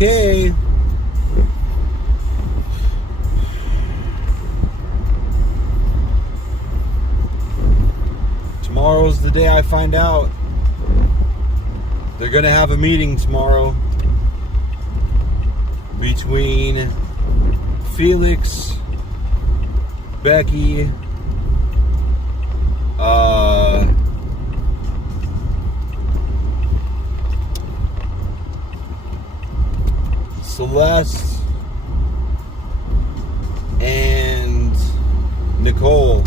Okay. Tomorrow's the day I find out. They're going to have a meeting tomorrow between Felix, Becky, Celeste, and Nicole.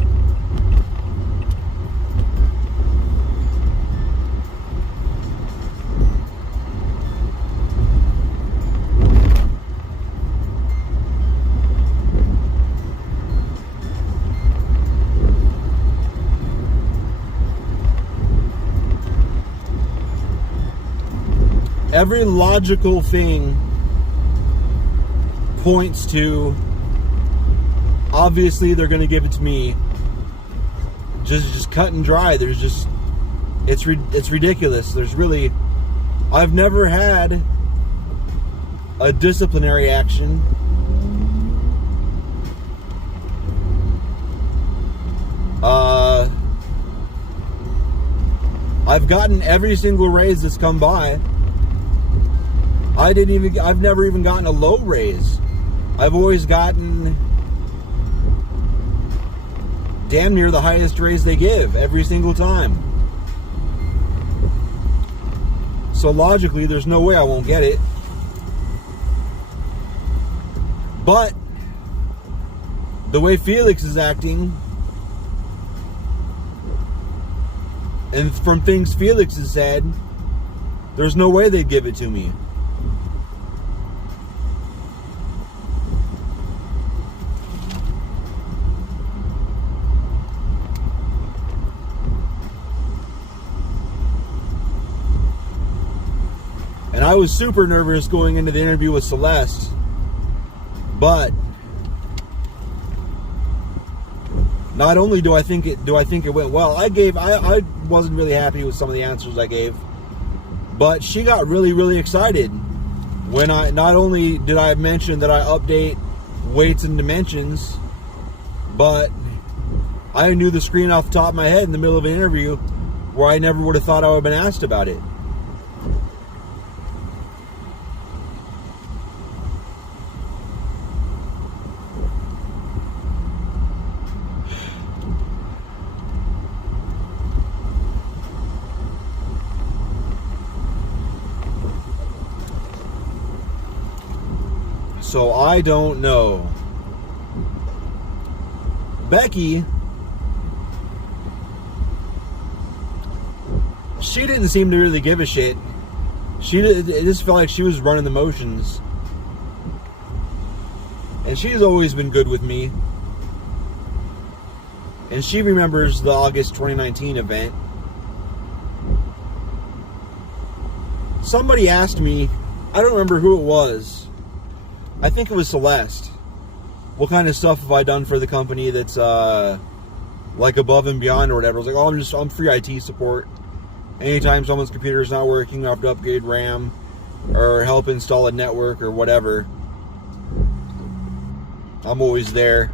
Every logical thing points to, obviously they're going to give it to me. Just cut and dry. There's just, it's ridiculous. There's really, I've never had a disciplinary action. I've gotten every single raise that's come by. I've never even gotten a low raise. I've always gotten damn near the highest raise they give every single time. So logically, there's no way I won't get it. But the way Felix is acting, and from things Felix has said, there's no way they'd give it to me. And I was super nervous going into the interview with Celeste, but not only do I think it went well, I wasn't really happy with some of the answers I gave, but she got really, really excited when not only did I mention that I update weights and dimensions, but I knew the screen off the top of my head in the middle of an interview where I never would have thought I would have been asked about it. So I don't know. Becky, she didn't seem to really give a shit. It just felt like she was running the motions. And she's always been good with me. And she remembers the August 2019 event. Somebody asked me, I don't remember who it was, I think it was Celeste, what kind of stuff have I done for the company that's like above and beyond or whatever. I was like, I'm free IT support. Anytime someone's computer is not working, I have to upgrade RAM or help install a network or whatever, I'm always there.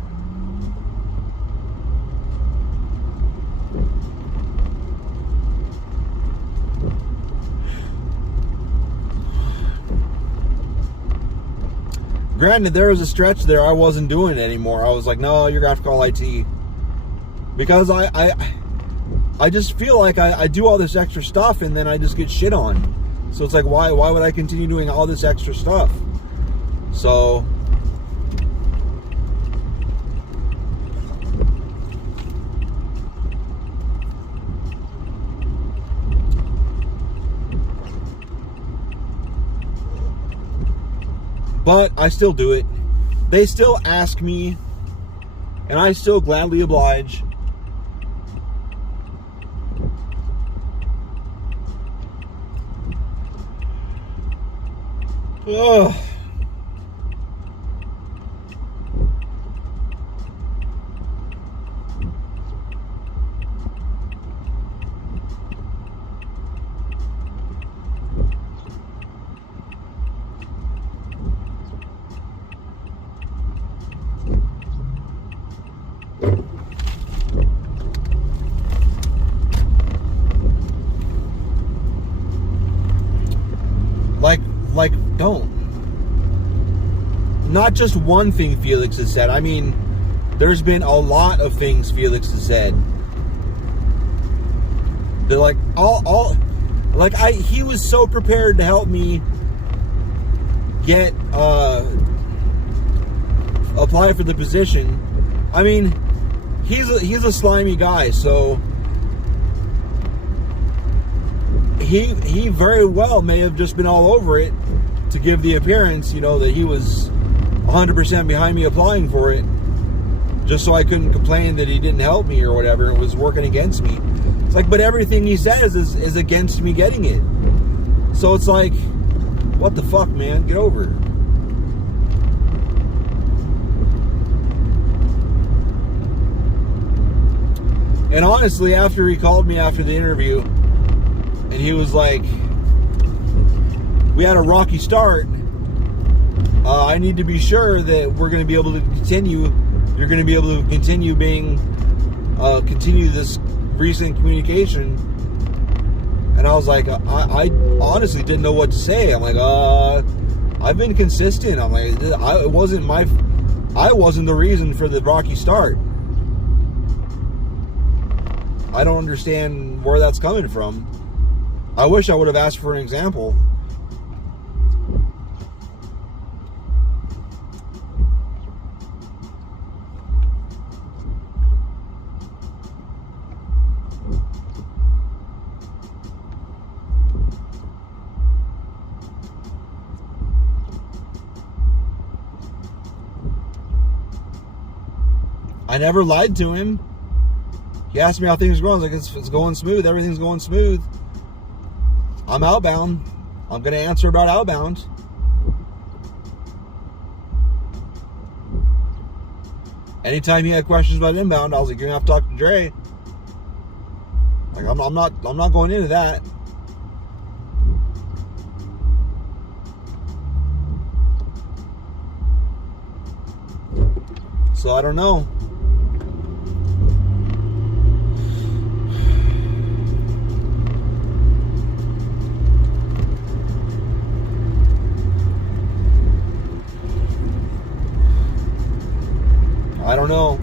Granted, there was a stretch there I wasn't doing it anymore. I was like, no, you're going to have to call IT. Because I just feel like I do all this extra stuff and then I just get shit on. So it's like, why would I continue doing all this extra stuff? So but I still do it. They still ask me, and I still gladly oblige. Ugh. like, don't. Not just one thing Felix has said. I mean, there's been a lot of things Felix has said. They're like, he was so prepared to help me get, apply for the position. I mean, he's a slimy guy, so he very well may have just been all over it to give the appearance, you know, that he was 100% behind me applying for it, just so I couldn't complain that he didn't help me or whatever. It was working against me. It's like, but everything he says is against me getting it. So it's like, what the fuck, man? Get over it. And honestly, after he called me after the interview, and he was like, we had a rocky start. I need to be sure that we're going to be able to continue. You're going to be able to continue this recent communication. And I was like, I honestly didn't know what to say. I'm like, I've been consistent. I'm like, I wasn't the reason for the rocky start. I don't understand where that's coming from. I wish I would have asked for an example. I never lied to him. He asked me how things are going. I was like, it's going smooth. Everything's going smooth. I'm outbound. I'm going to answer about outbound. Anytime he had questions about inbound, I was like, you're going to have to talk to Dre. Like, I'm not going into that. So I don't know. I don't know.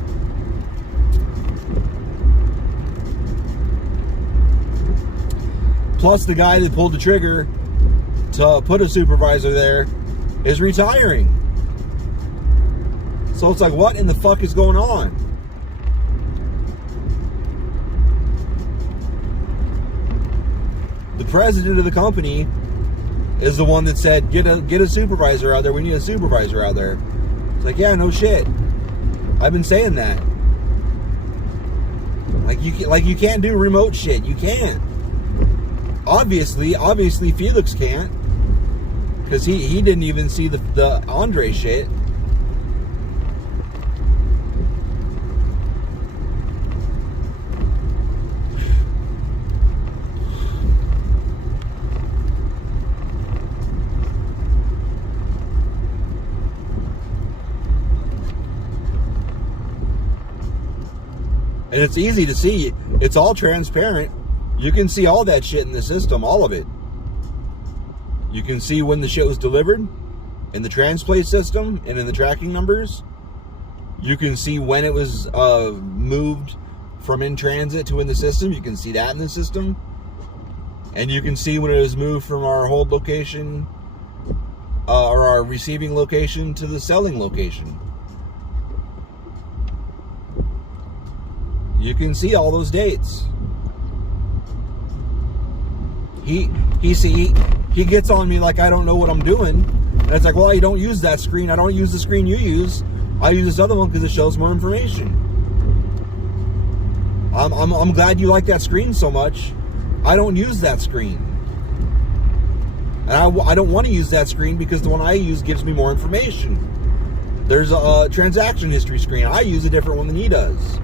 Plus, the guy that pulled the trigger to put a supervisor there is retiring. So it's like, what in the fuck is going on? The president of the company is the one that said, get a supervisor out there. We need a supervisor out there. It's like, yeah, no shit. I've been saying that. Like you can't do remote shit. You can't. Obviously Felix can't, because he didn't even see the Andre shit. And it's easy to see. It's all transparent. You can see all that shit in the system, all of it. You can see when the shit was delivered in the transplate system and in the tracking numbers. You can see when it was moved from in transit to in the system. You can see that in the system. And you can see when it was moved from our hold location or our receiving location to the selling location. You can see all those dates. He gets on me like I don't know what I'm doing. And it's like, well, I don't use that screen. I don't use the screen you use. I use this other one because it shows more information. I'm glad you like that screen so much. I don't use that screen. And I don't want to use that screen because the one I use gives me more information. There's a transaction history screen. I use a different one than he does.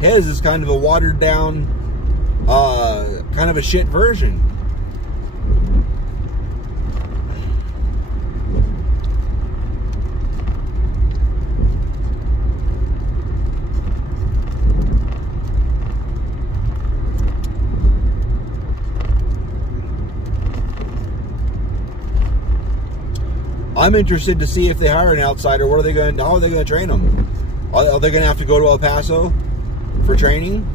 His is kind of a watered down, kind of a shit version. I'm interested to see if they hire an outsider. How are they going to train them? Are they going to have to go to El Paso for training?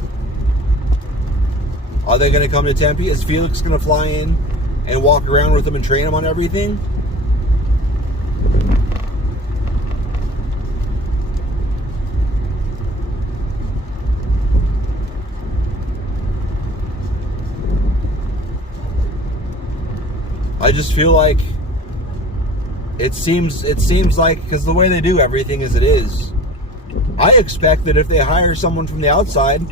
Are they going to come to Tempe? Is Felix going to fly in and walk around with them and train them on everything? I just feel like it seems like, because the way they do everything as it is, I expect that if they hire someone from the outside,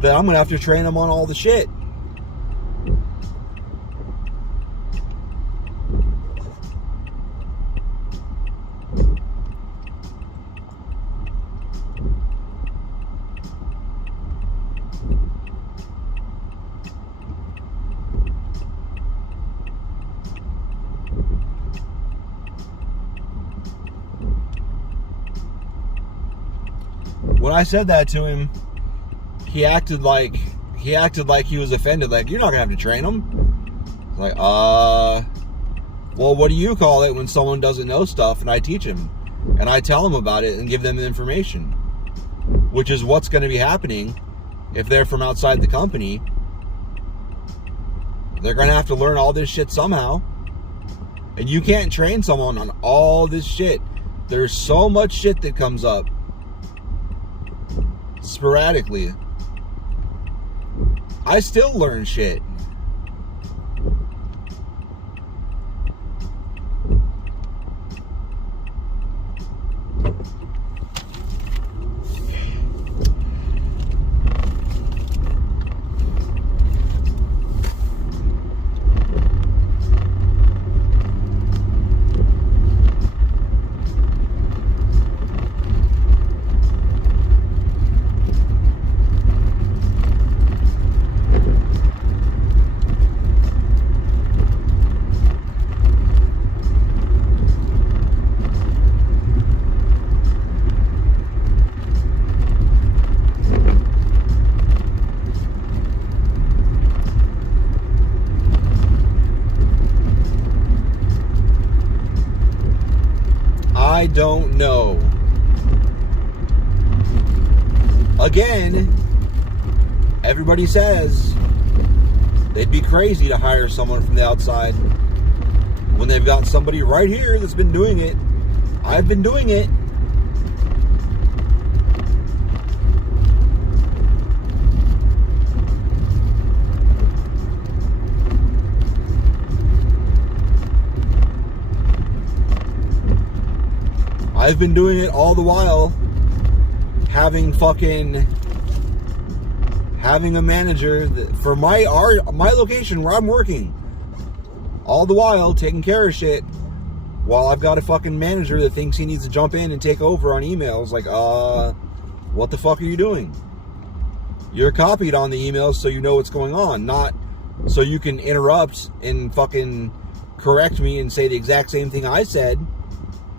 that I'm going to have to train them on all the shit. When I said that to him, he acted like he was offended. Like, you're not gonna have to train him. Like, well, what do you call it when someone doesn't know stuff and I teach him and I tell them about it and give them the information, which is what's going to be happening if they're from outside the company. They're going to have to learn all this shit somehow, and you can't train someone on all this shit. There's so much shit that comes up sporadically. I still learn shit. I don't know. Again, everybody says they'd be crazy to hire someone from the outside when they've got somebody right here that's been doing it. I've been doing it. I've been doing it all the while having a manager for my location where I'm working, all the while taking care of shit while I've got a fucking manager that thinks he needs to jump in and take over on emails. Like, what the fuck are you doing? You're copied on the emails so you know what's going on, not so you can interrupt and fucking correct me and say the exact same thing I said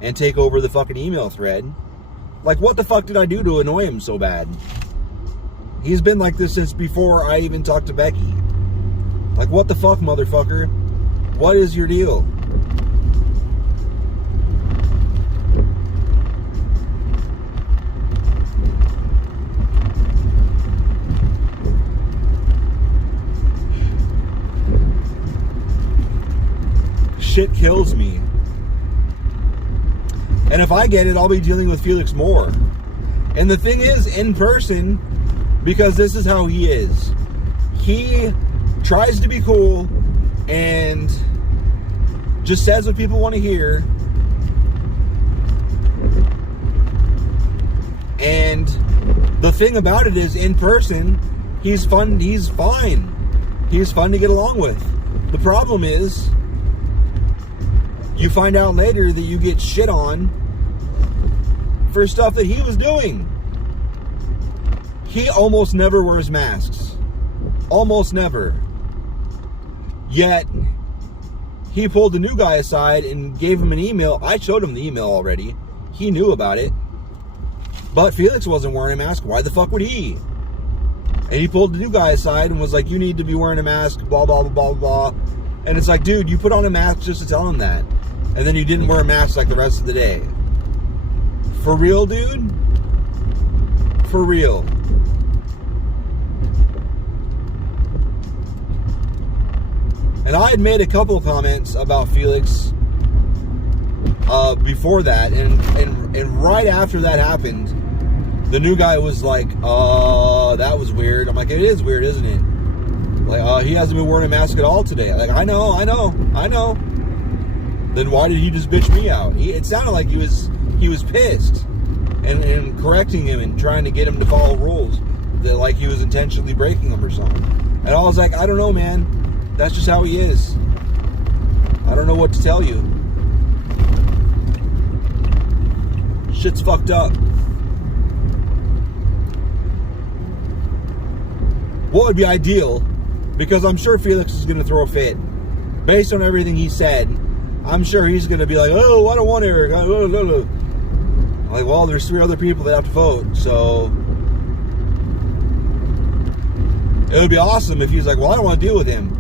and take over the fucking email thread. Like, what the fuck did I do to annoy him so bad? He's been like this since before I even talked to Becky. Like, what the fuck, motherfucker? What is your deal? Shit kills me. And if I get it, I'll be dealing with Felix more. And the thing is, in person, because this is how he is, he tries to be cool and just says what people want to hear. And the thing about it is, in person, he's fun. He's fine. He's fun to get along with. The problem is, you find out later that you get shit on for stuff that he was doing. He almost never wears masks. Almost never. Yet, he pulled the new guy aside and gave him an email. I showed him the email already. He knew about it. But Felix wasn't wearing a mask. Why the fuck would he? And he pulled the new guy aside and was like, you need to be wearing a mask, blah, blah, blah, blah, blah. And it's like, dude, you put on a mask just to tell him that. and then you didn't wear a mask like the rest of the day. For real, dude? For real. And I had made a couple of comments about Felix before that, and right after that happened, the new guy was like, that was weird. I'm like, it is weird, isn't it? Like, he hasn't been wearing a mask at all today. Like, I know. Then why did he just bitch me out? It sounded like he was pissed and correcting him and trying to get him to follow rules, that like he was intentionally breaking them or something. And I was like, I don't know, man. That's just how he is. I don't know what to tell you. Shit's fucked up. What would be ideal, because I'm sure Felix is going to throw a fit. Based on everything he said, I'm sure he's going to be like, oh, I don't want Eric. Like, well, there's 3 other people that have to vote, so it would be awesome if he was like, well, I don't want to deal with him.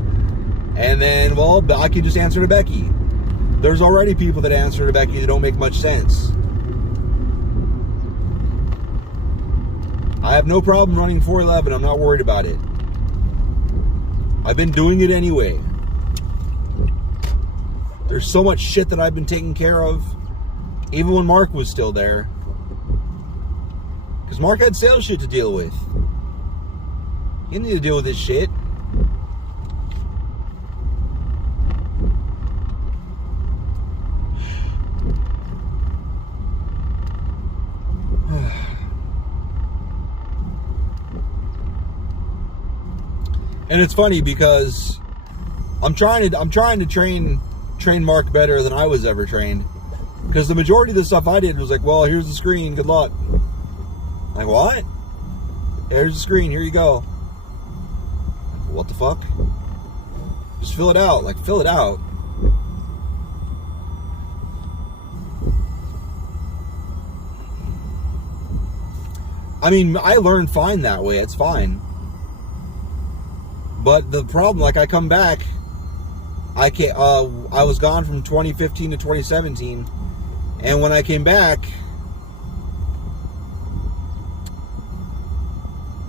And then, well, I can just answer to Becky. There's already people that answer to Becky that don't make much sense. I have no problem running 411. I'm not worried about it. I've been doing it anyway. There's so much shit that I've been taking care of, even when Mark was still there. Because Mark had sales shit to deal with. He didn't need to deal with this shit. And it's funny because I'm trying to train Mark better than I was ever trained. Because the majority of the stuff I did was like, well, here's the screen, good luck. Like, what? Here's the screen, here you go. What the fuck? Just fill it out. Like, fill it out. I mean, I learned fine that way. It's fine. But the problem, like, I come back, I was gone from 2015 to 2017, and when I came back,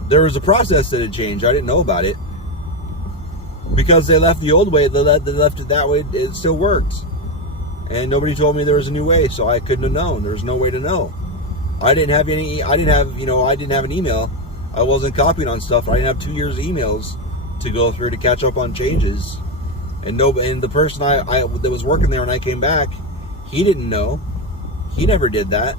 there was a process that had changed. I didn't know about it. Because they left the old way, they left it that way, it still worked. And nobody told me there was a new way, so I couldn't have known. There was no way to know. I didn't have an email. I wasn't copying on stuff. I didn't have 2 years of emails to go through to catch up on changes. And the person that was working there when I came back, he didn't know. He never did that.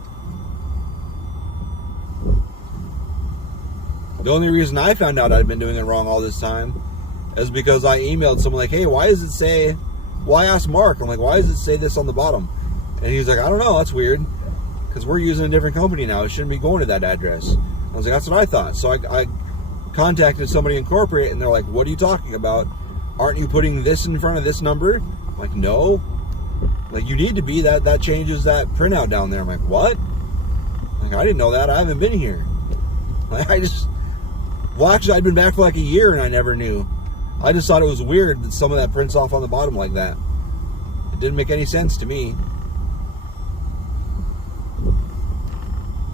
The only reason I found out I'd been doing it wrong all this time is because I emailed someone like, hey, why does it say, well, I asked Mark, I'm like, why does it say this on the bottom? And he was like, I don't know, that's weird. Because we're using a different company now. It shouldn't be going to that address. I was like, that's what I thought. So I contacted somebody in corporate, and they're like, what are you talking about? Aren't you putting this in front of this number? I'm like, no. Like, you need to be. That changes that printout down there. I'm like, what? Like, I didn't know that. I haven't been here. Like, actually, I'd been back for like a year, and I never knew. I just thought it was weird that some of that prints off on the bottom like that. It didn't make any sense to me.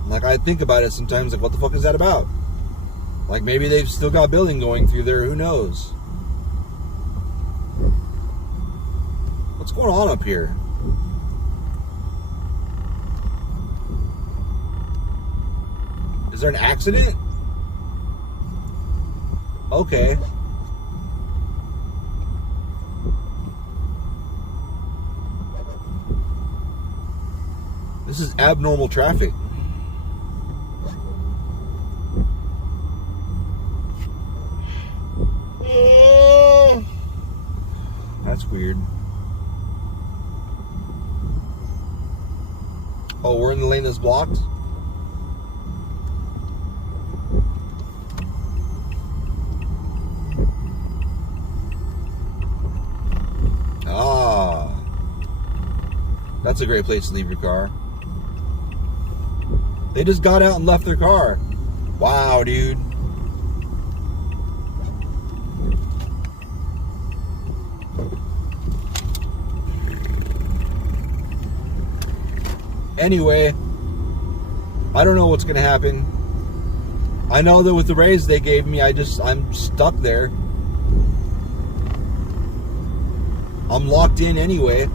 Like, I think about it sometimes, like, what the fuck is that about? Like, maybe they've still got building going through there, who knows? What's going on up here? Is there an accident? Okay. This is abnormal traffic. That's weird. Oh, we're in the lane that's blocked? Ah. That's a great place to leave your car. They just got out and left their car. Wow, dude. Anyway, I don't know what's going to happen. I know that with the raise they gave me, I'm stuck there. I'm locked in anyway.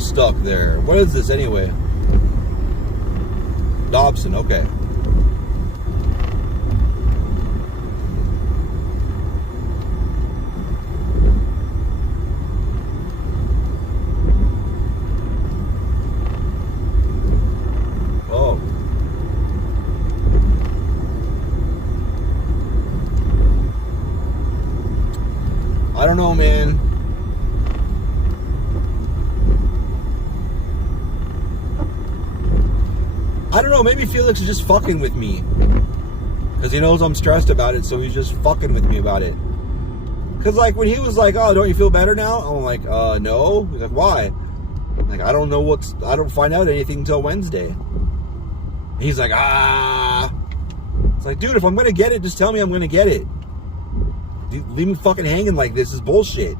Stuck there. What is this anyway? Dobson, okay. Oh. I don't know, man. I don't know, maybe Felix is just fucking with me. Because he knows I'm stressed about it, so he's just fucking with me about it. Because, like, when he was like, oh, don't you feel better now? I'm like, no. He's like, why? I'm like, I don't know I don't find out anything until Wednesday. And he's like, It's like, dude, if I'm going to get it, just tell me I'm going to get it. Dude, leave me fucking hanging like this is bullshit.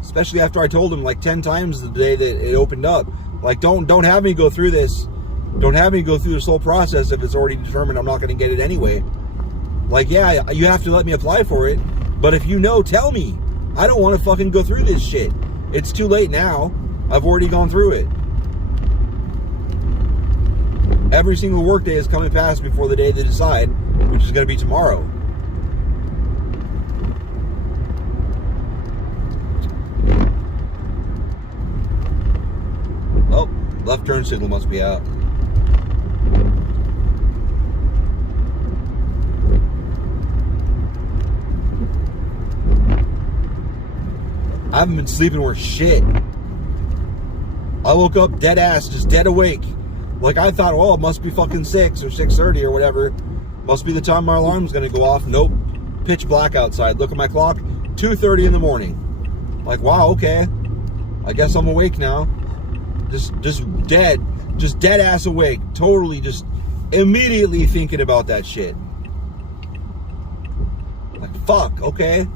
Especially after I told him like 10 times the day that it opened up. Like, don't have me go through this. Don't have me go through this whole process if it's already determined I'm not going to get it anyway. Like, yeah, you have to let me apply for it. But if you know, tell me. I don't want to fucking go through this shit. It's too late now. I've already gone through it. Every single workday is coming past before the day they decide, which is going to be tomorrow. Oh, left turn signal must be out. I haven't been sleeping worth shit. I woke up dead ass, just dead awake. Like I thought, well, it must be fucking 6 or 6:30 or whatever. Must be the time my alarm's gonna go off. Nope. Pitch black outside. Look at my clock. 2:30 in the morning. Like, wow, okay. I guess I'm awake now. Just dead ass awake. Totally just immediately thinking about that shit. Like, fuck, okay.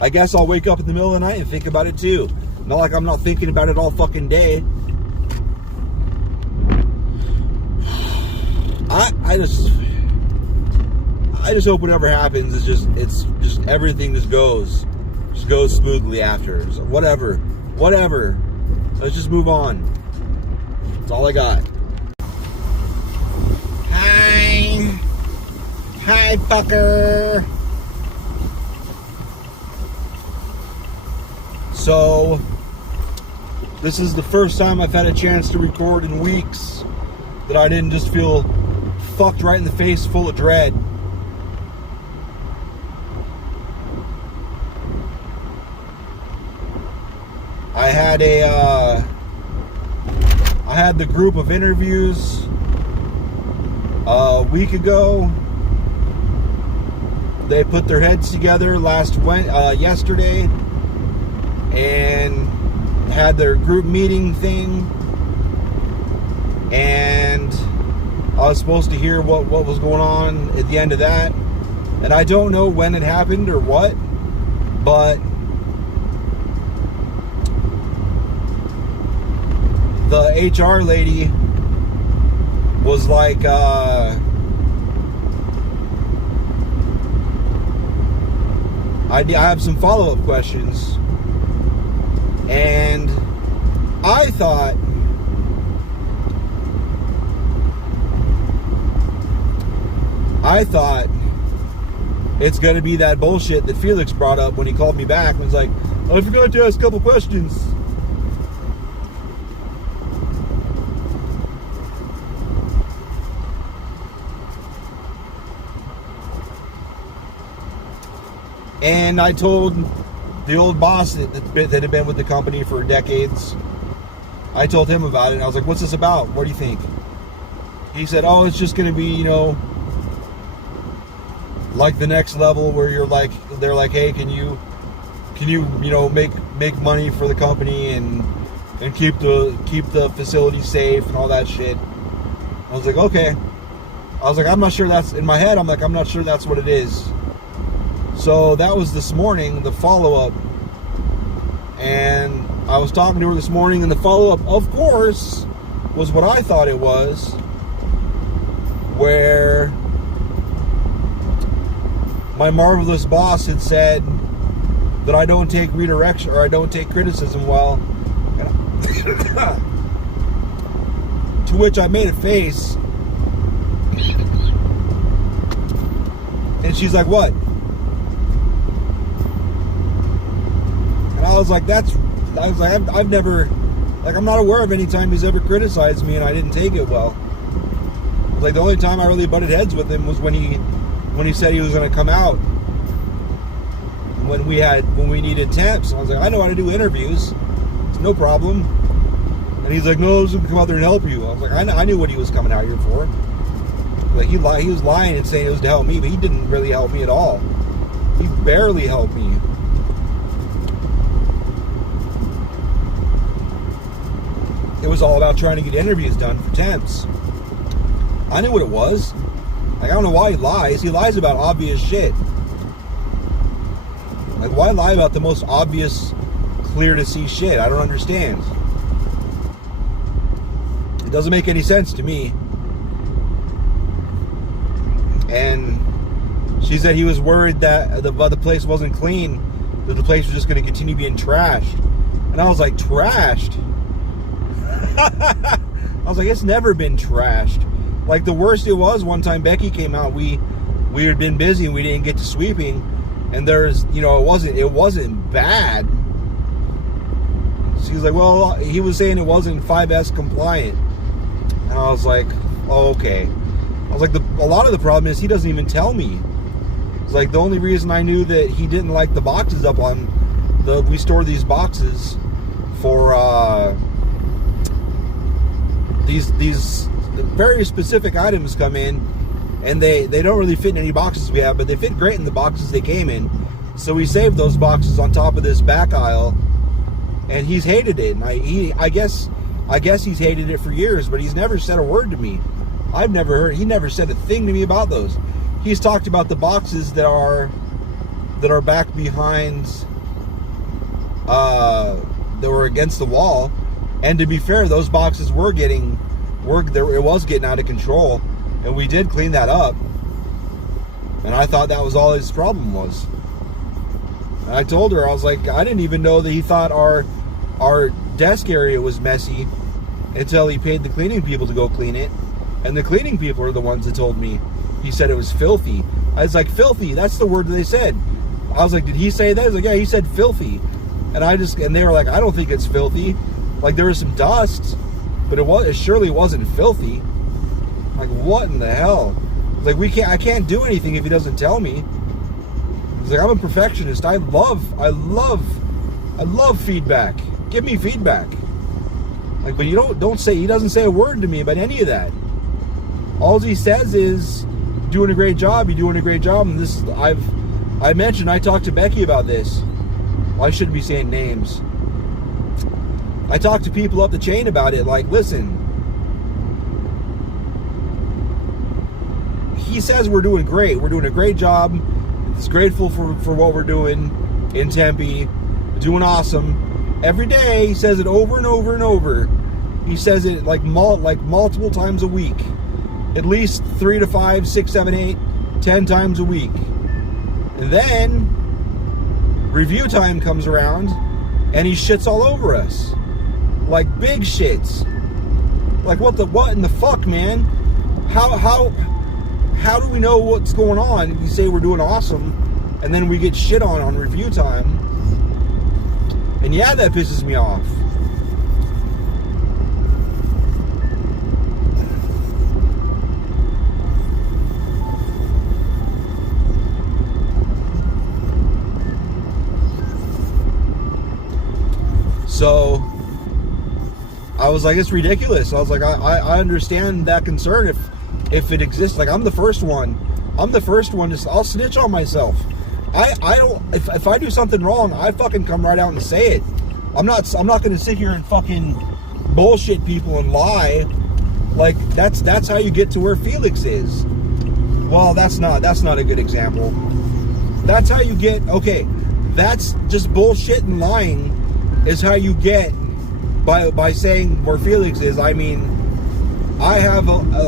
I guess I'll wake up in the middle of the night and think about it too. Not like I'm not thinking about it all fucking day. I just hope whatever happens is it's just everything just goes smoothly after. So whatever. Let's just move on. That's all I got. Hi, fucker. So, this is the first time I've had a chance to record in weeks that I didn't just feel fucked right in the face, full of dread. I had the group of interviews a week ago. They put their heads together yesterday and had their group meeting thing, and I was supposed to hear what was going on at the end of that, and I don't know when it happened or what, but the HR lady was like, I have some follow-up questions. And I thought it's going to be that bullshit that Felix brought up when he called me back and was like, I forgot to ask a couple questions. And I told the old boss that had been with the company for decades, I told him about it, and I was like, what's this about? What do you think? he said, oh, it's just going to be, you know, like the next level where you're like, they're like, hey, can you, you know, make money for the company and keep the facility safe and all that shit. I was like, okay. I was like, I'm not sure that's, in my head, I'm like, I'm not sure that's what it is. So that was this morning, the follow-up. And I was talking to her this morning, and the follow-up, of course, was what I thought it was, where my marvelous boss had said that I don't take redirection, or I don't take criticism well. And to which I made a face. And she's like, what? And I was like, I've never, like, I'm not aware of any time he's ever criticized me and I didn't take it well. Like, the only time I really butted heads with him was when he said he was going to come out when we needed temps. I was like, I know how to do interviews, it's no problem. And he's like, no, I was going to come out there and help you. I was like, I knew what he was coming out here for. Like, he was lying and saying it was to help me, but he didn't really help me at all. He barely helped me. It was all about trying to get interviews done for temps. I knew what it was. Like, I don't know why he lies. He lies about obvious shit. Like, why lie about the most obvious, clear to see shit? I don't understand. It doesn't make any sense to me. And she said he was worried that the place wasn't clean, that the place was just going to continue being trashed. And I was like, trashed? I was like, it's never been trashed. Like, the worst it was, one time Becky came out, we had been busy and we didn't get to sweeping, and there's, you know, it wasn't bad. She was like, well, he was saying it wasn't 5S compliant. And I was like, oh, okay. I was like, a lot of the problem is he doesn't even tell me. It's like, the only reason I knew that he didn't like the boxes up on we store these boxes for these very specific items come in, and they don't really fit in any boxes we have, but they fit great in the boxes they came in. So we saved those boxes on top of this back aisle, and he's hated it. And I guess he's hated it for years, but he's never said a word to me. I've never heard, he never said a thing to me about those. He's talked about the boxes that are back behind, that were against the wall. And to be fair, those boxes it was getting out of control, and we did clean that up. And I thought that was all his problem was. And I told her, I was like, I didn't even know that he thought our desk area was messy until he paid the cleaning people to go clean it. And the cleaning people are the ones that told me. He said it was filthy. I was like, filthy? That's the word that they said. I was like, did he say that? I was like, yeah, he said filthy. And they were like, I don't think it's filthy. Like, there was some dust, but it surely wasn't filthy. Like, what in the hell? Like, I can't do anything if he doesn't tell me. He's like, I'm a perfectionist. I love feedback. Give me feedback. Like, but he doesn't say a word to me about any of that. All he says is, doing a great job, you're doing a great job. And this, I talked to Becky about this. Well, I shouldn't be saying names. I talked to people up the chain about it. Like, listen, he says we're doing great. We're doing a great job. He's grateful for what we're doing in Tempe. We're doing awesome. Every day, he says it over and over and over. He says it like multiple times a week. At least 3 to 5, 6, 7, 8, 10 times a week. And then review time comes around and he shits all over us. Like big shits. Like what in the fuck, man? How do we know what's going on? You say we're doing awesome and then we get shit on review time. And yeah, that pisses me off. So I I was like, it's ridiculous. I was like, I understand that concern if it exists. Like, I'm the first one to, I'll snitch on myself. I don't, if I do something wrong, I fucking come right out and say it. I'm not going to sit here and fucking bullshit people and lie. Like, that's how you get to where Felix is. Well, that's not a good example. That's how you get, okay, that's just bullshit and lying is how you get by saying where Felix is. I mean, I have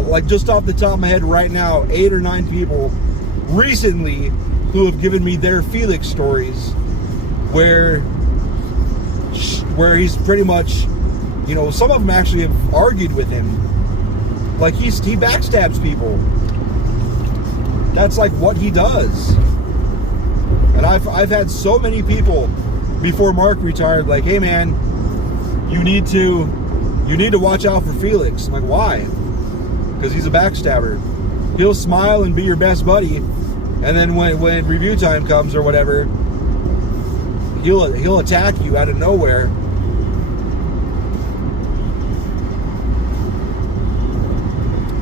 like, just off the top of my head right now, 8 or 9 people recently who have given me their Felix stories where he's pretty much, you know, some of them actually have argued with him. Like, he backstabs people. That's like what he does. And I've had so many people before Mark retired, like, hey man, you need to watch out for Felix. I'm like, why? Because he's a backstabber. He'll smile and be your best buddy, and then when review time comes or whatever, he'll attack you out of nowhere.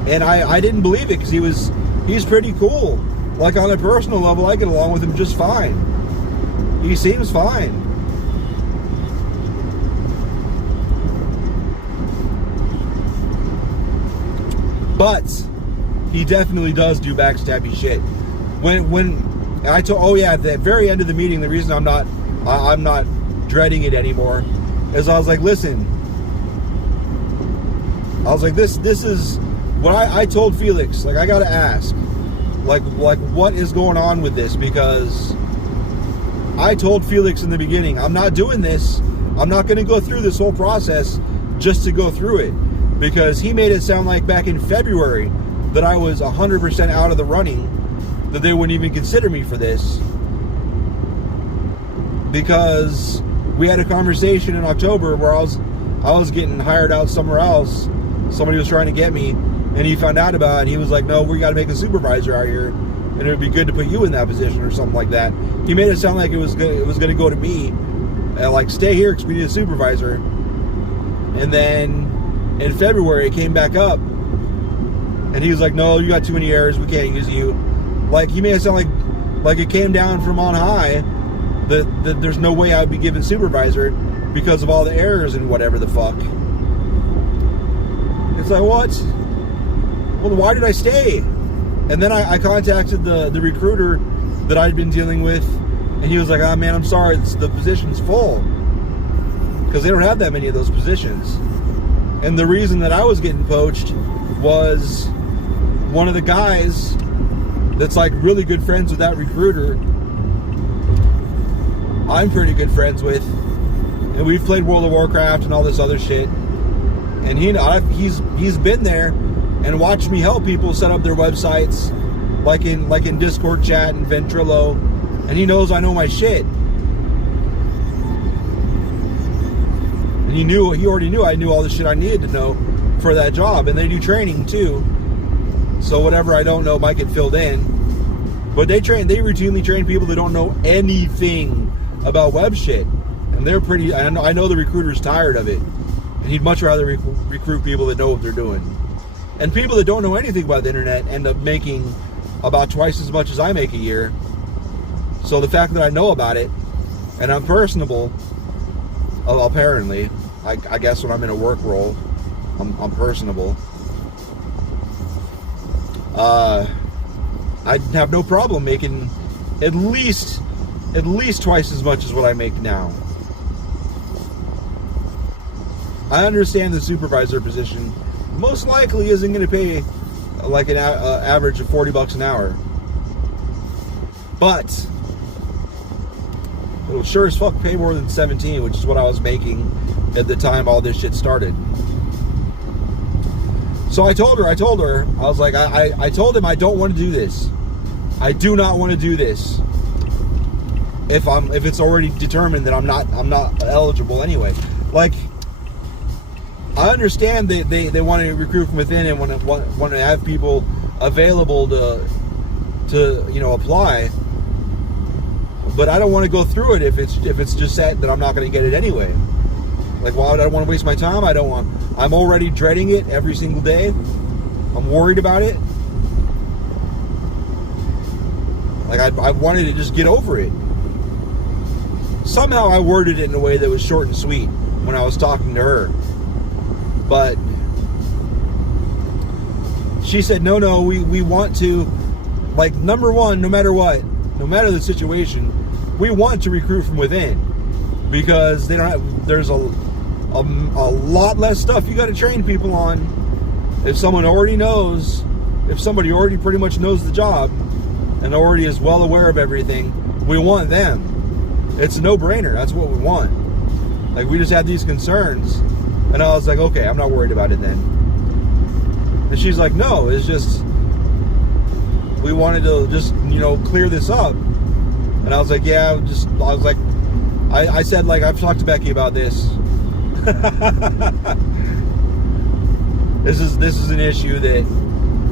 And I didn't believe it, because he's pretty cool. Like, on a personal level, I get along with him just fine. He seems fine. But he definitely does do backstabby shit. When I told, oh yeah, at the very end of the meeting, the reason I'm not dreading it anymore is I was like, listen, I was like, this is what I told Felix. Like, I gotta ask, like what is going on with this? Because I told Felix in the beginning, I'm not doing this. I'm not going to go through this whole process just to go through it. Because he made it sound like back in February that I was 100% out of the running, that they wouldn't even consider me for this. Because we had a conversation in October where I was getting hired out somewhere else. Somebody was trying to get me, and he found out about it, and he was like, no, we got to make a supervisor out here, and it would be good to put you in that position or something like that. He made it sound like it was going to go to me, and like, stay here because we need a supervisor. And then in February, it came back up, and he was like, no, you got too many errors, we can't use you. Like, he made it sound like it came down from on high, that there's no way I would be given supervisor because of all the errors and whatever the fuck. It's like, what? Well, why did I stay? And then I contacted the recruiter that I'd been dealing with, and he was like, oh man, I'm sorry, the position's full. Because they don't have that many of those positions. And the reason that I was getting poached was one of the guys that's like really good friends with that recruiter, I'm pretty good friends with, and we've played World of Warcraft and all this other shit. And he's been there and watched me help people set up their websites, like in Discord chat and Ventrilo, and he knows I know my shit. And he already knew I knew all the shit I needed to know for that job. And they do training too, so whatever I don't know might get filled in. But they routinely train people that don't know anything about web shit, and they're pretty. I know the recruiter's tired of it, and he'd much rather recruit people that know what they're doing. And people that don't know anything about the internet end up making about twice as much as I make a year. So the fact that I know about it and I'm personable, apparently, I guess when I'm in a work role, I'm personable. I'd have no problem making at least twice as much as what I make now. I understand the supervisor position most likely isn't going to pay like an average of $40 an hour, but it'll sure as fuck pay more than 17, which is what I was making at the time all this shit started. So I told her, I was like, I told him I don't want to do this. I do not want to do this. If it's already determined that I'm not eligible anyway. Like, I understand they want to recruit from within and want to have people available to apply. But I don't want to go through it if it's just set that I'm not going to get it anyway. Like, why would I want to waste my time? I'm already dreading it every single day. I'm worried about it. Like, I wanted to just get over it. Somehow I worded it in a way that was short and sweet when I was talking to her. But she said, no, we want to, like, number one, no matter what, no matter the situation, we want to recruit from within. Because there's a lot less stuff you got to train people on. If somebody already pretty much knows the job and already is well aware of everything, we want them. It's a no-brainer. That's what we want. Like, we just had these concerns, and I was like, okay, I'm not worried about it then. And she's like, no, it's just, we wanted to just, clear this up. And I was like, yeah, I said, like, I've talked to Becky about this. This is an issue that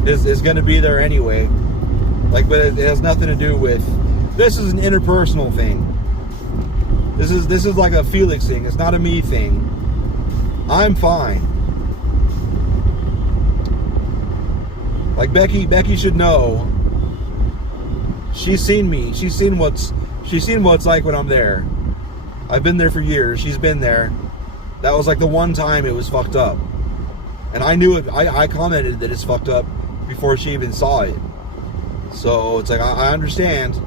is going to be there anyway. Like, but it has nothing to do with, this is an interpersonal thing. This is like a Felix thing. It's not a me thing. I'm fine. Like, Becky should know. She's seen me. She's seen what's like when I'm there. I've been there for years. She's been there. That was like the one time it was fucked up. And I knew it. I commented that it's fucked up before she even saw it. So it's like, I understand.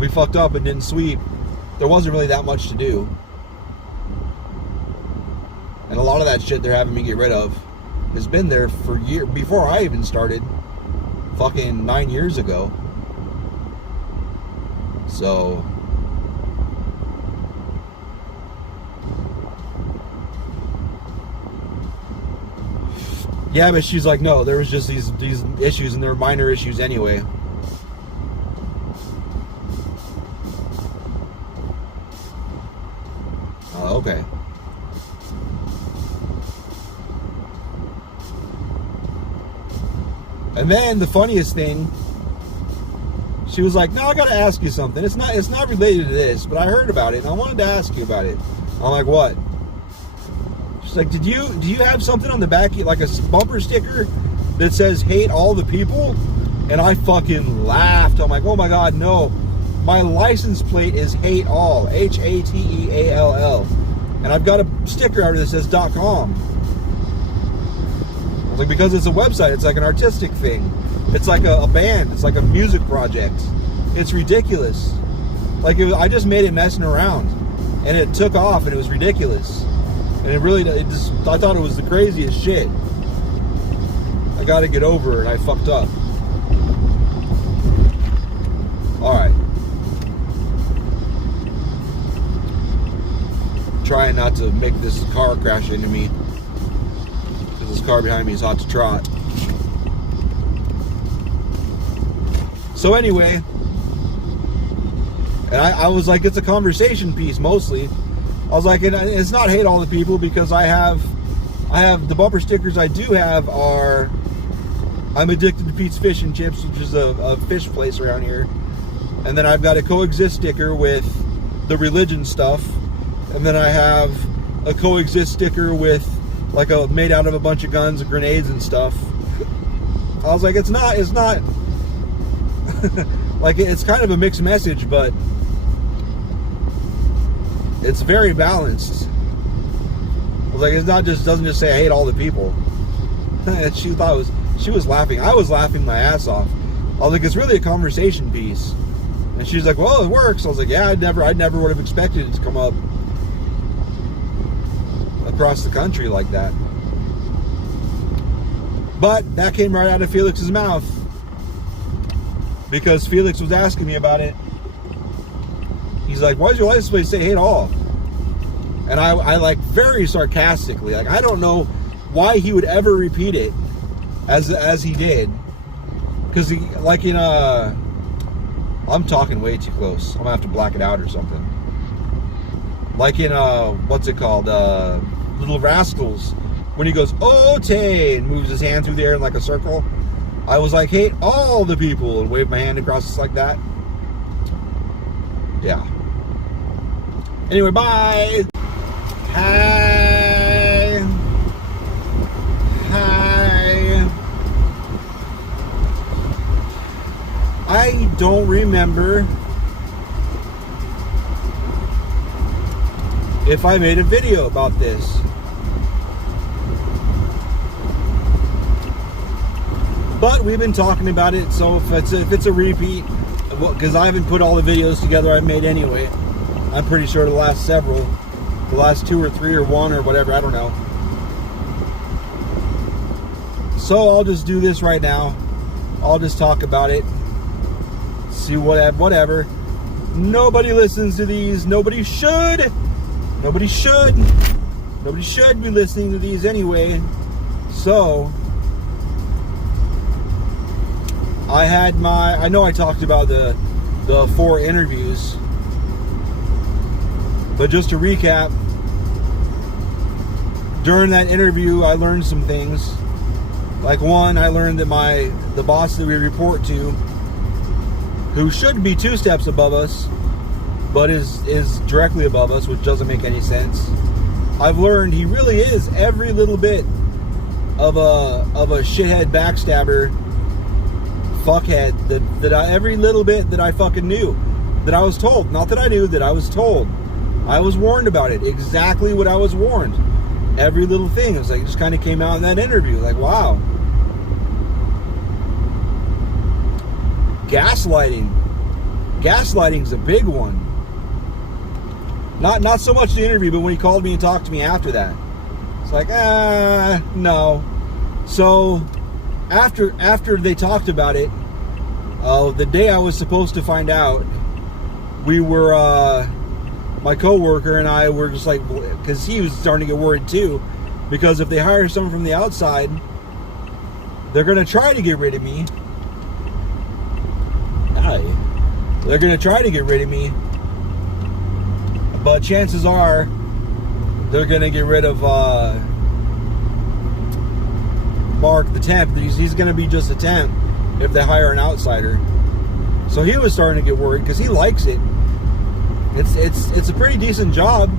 We fucked up and didn't sweep. There wasn't really that much to do. And a lot of that shit they're having me get rid of has been there for years, before I even started, fucking 9 years ago. So, yeah, but she's like, no, there was just these issues, and they're minor issues anyway. Okay. And then the funniest thing, she was like, no, I gotta ask you something. It's not related to this, but I heard about it and I wanted to ask you about it. I'm like, what? She's like, do you have something on the back, like a bumper sticker that says hate all the people? And I fucking laughed. I'm like, oh my God, no. My license plate is hate all, HATEALL. And I've got a sticker out that says .com. I was like, because it's a website, it's like an artistic thing. It's like a band, it's like a music project. It's ridiculous. Like, I just made it messing around, and it took off, and it was ridiculous. And I thought it was the craziest shit. I got to get over it, and I fucked up. All right. Trying not to make this car crash into me, because this car behind me is hot to trot. So anyway, and I was like, it's a conversation piece mostly. I was like, and it's not hate all the people, because I have the bumper stickers I do have are, I'm addicted to Pete's Fish and Chips, which is a fish place around here. And then I've got a coexist sticker with the religion stuff. And then I have a coexist sticker with like made out of a bunch of guns and grenades and stuff. I was like, it's not like, it's kind of a mixed message, but it's very balanced. I was like, it's not just, doesn't just say I hate all the people. And she was laughing. I was laughing my ass off. I was like, it's really a conversation piece. And she's like, well, it works. I was like, yeah, I never would have expected it to come up across the country like that. But that came right out of Felix's mouth, because Felix was asking me about it. He's like, why does your license plate say hate all? And I like, very sarcastically, like, I don't know why he would ever repeat it as he did, because he, like, in I'm talking way too close. I'm gonna have to black it out or something. Like in what's it called, Little Rascals, when he goes "Ote" and moves his hand through the air in like a circle. I was like, hate all the people, and wave my hand across just like that. Yeah. Anyway, bye. don't remember if I made a video about this. But we've been talking about it, so if it's a repeat, because I haven't put all the videos together I've made anyway. I'm pretty sure the last 2 or 3 or 1 or whatever, I don't know. So I'll just do this right now. I'll just talk about it. See whatever. Nobody listens to these. Nobody should. Nobody should be listening to these anyway. So I know I talked about the 4 interviews, but just to recap, during that interview I learned some things. Like, one, I learned that the boss that we report to, who should be 2 steps above us, but is directly above us, which doesn't make any sense. I've learned he really is every little bit of a shithead backstabber fuckhead every little bit that I fucking knew, that I was told, not that I knew, that I was told. I was warned about it, exactly what I was warned. Every little thing. It was like, it just kind of came out in that interview. Like, wow. Gaslighting's a big one. Not so much the interview, but when he called me and talked to me after that. It's like, no. So after they talked about it, the day I was supposed to find out, we were my coworker and I were just like, because he was starting to get worried too, because if they hire someone from the outside, they're gonna try to get rid of me. They're gonna try to get rid of me, but chances are they're gonna get rid of Mark the temp. He's gonna be just a temp if they hire an outsider. So he was starting to get worried because he likes it. It's a pretty decent job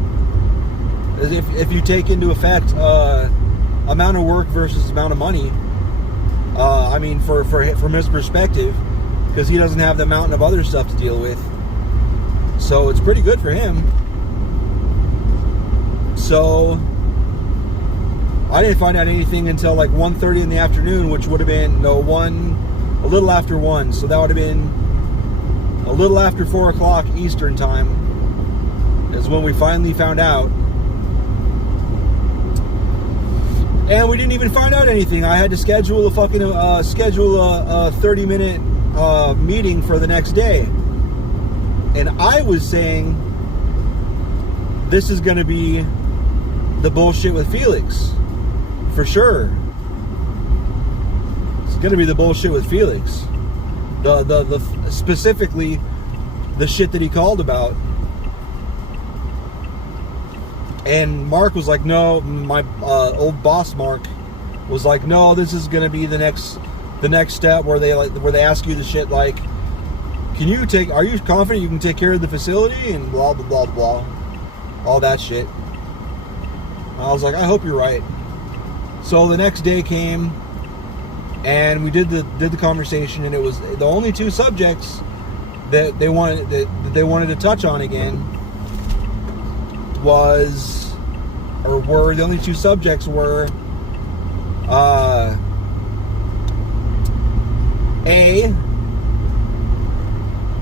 if you take into effect amount of work versus amount of money. I mean, from his perspective, because he doesn't have the mountain of other stuff to deal with. So it's pretty good for him. So I didn't find out anything until like 1:30 in the afternoon, which would have been a little after 1. So that would have been a little after 4 o'clock Eastern time is when we finally found out. And we didn't even find out anything. I had to schedule a 30-minute meeting for the next day. And I was saying this is going to be the bullshit with Felix. For sure. It's going to be the bullshit with Felix. The specifically the shit that he called about. And Mark was like, no, my old boss Mark was like, no, this is going to be the next step where they ask you the shit like, are you confident you can take care of the facility and blah blah blah blah, all that shit. I was like, I hope you're right. So the next day came and we did the conversation, and it was the only 2 subjects that they wanted to touch on again were the only 2 subjects were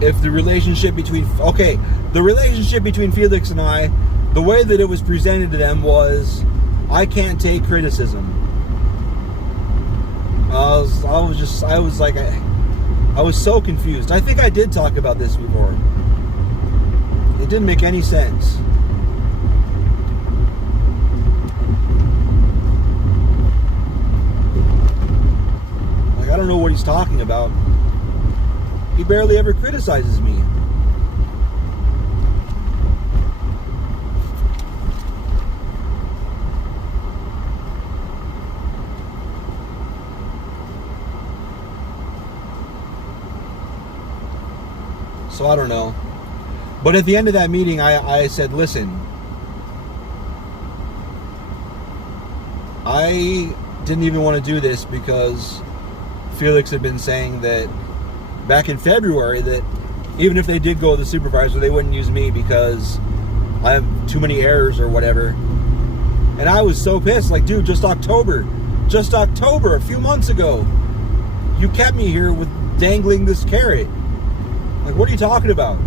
if the relationship between Felix and I, the way that it was presented to them was, I can't take criticism. I was so confused. I think I did talk about this before. It didn't make any sense. Like, I don't know what he's talking about. He barely ever criticizes me. So I don't know. But at the end of that meeting, I said, listen, I didn't even want to do this because Felix had been saying that back in February that even if they did go with the supervisor, they wouldn't use me because I have too many errors or whatever. And I was so pissed. Like, dude, just October, a few months ago, you kept me here with dangling this carrot. Like, what are you talking about?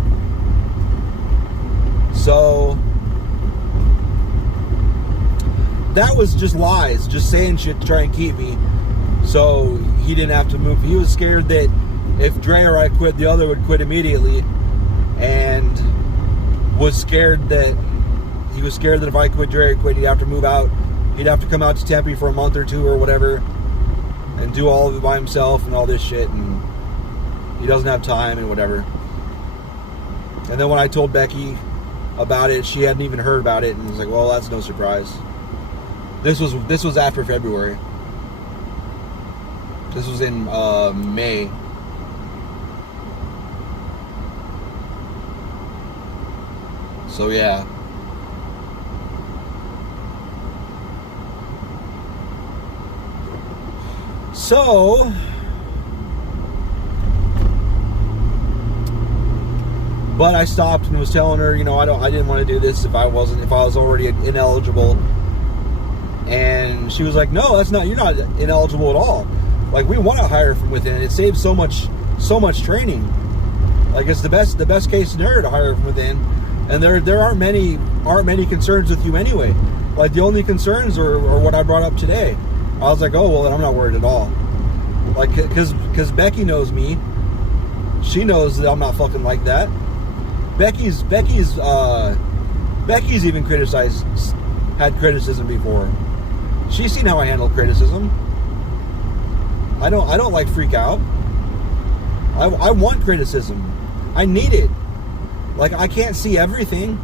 So that was just lies, just saying shit to try and keep me so he didn't have to move. He was scared that if Dre or I quit, the other would quit immediately, and was scared that if I quit, Dre quit, he'd have to move out. He'd have to come out to Tempe for a month or two or whatever and do all of it by himself and all this shit, and he doesn't have time and whatever. And then when I told Becky about it, she hadn't even heard about it and was like, well, that's no surprise. This was after February. This was in May. So yeah. So but I stopped and was telling her, I didn't want to do this if I was already ineligible. And she was like, no, you're not ineligible at all. Like, we want to hire from within. It saves so much training. Like, it's the best case scenario to hire from within. And there aren't many concerns with you anyway. Like, the only concerns are what I brought up today. I was like, oh, well, then I'm not worried at all. Like, because Becky knows me. She knows that I'm not fucking like that. Becky's even had criticism before. She's seen how I handle criticism. I don't like freak out. I want criticism. I need it. Like, I can't see everything.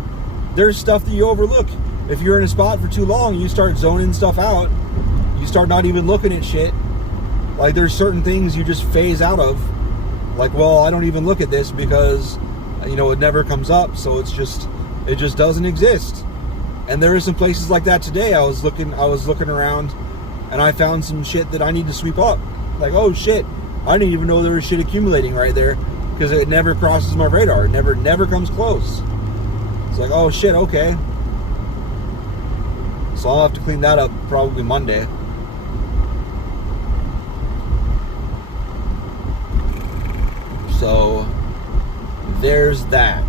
There's stuff that you overlook. If you're in a spot for too long, you start zoning stuff out. You start not even looking at shit. Like, there's certain things you just phase out of. Like, well, I don't even look at this because, it never comes up. So it just doesn't exist. And there are some places like that today. I was looking around and I found some shit that I need to sweep up. Like, oh shit, I didn't even know there was shit accumulating right there because it never crosses my radar. It never comes close. It's like, oh shit, okay. So I'll have to clean that up probably Monday. So there's that.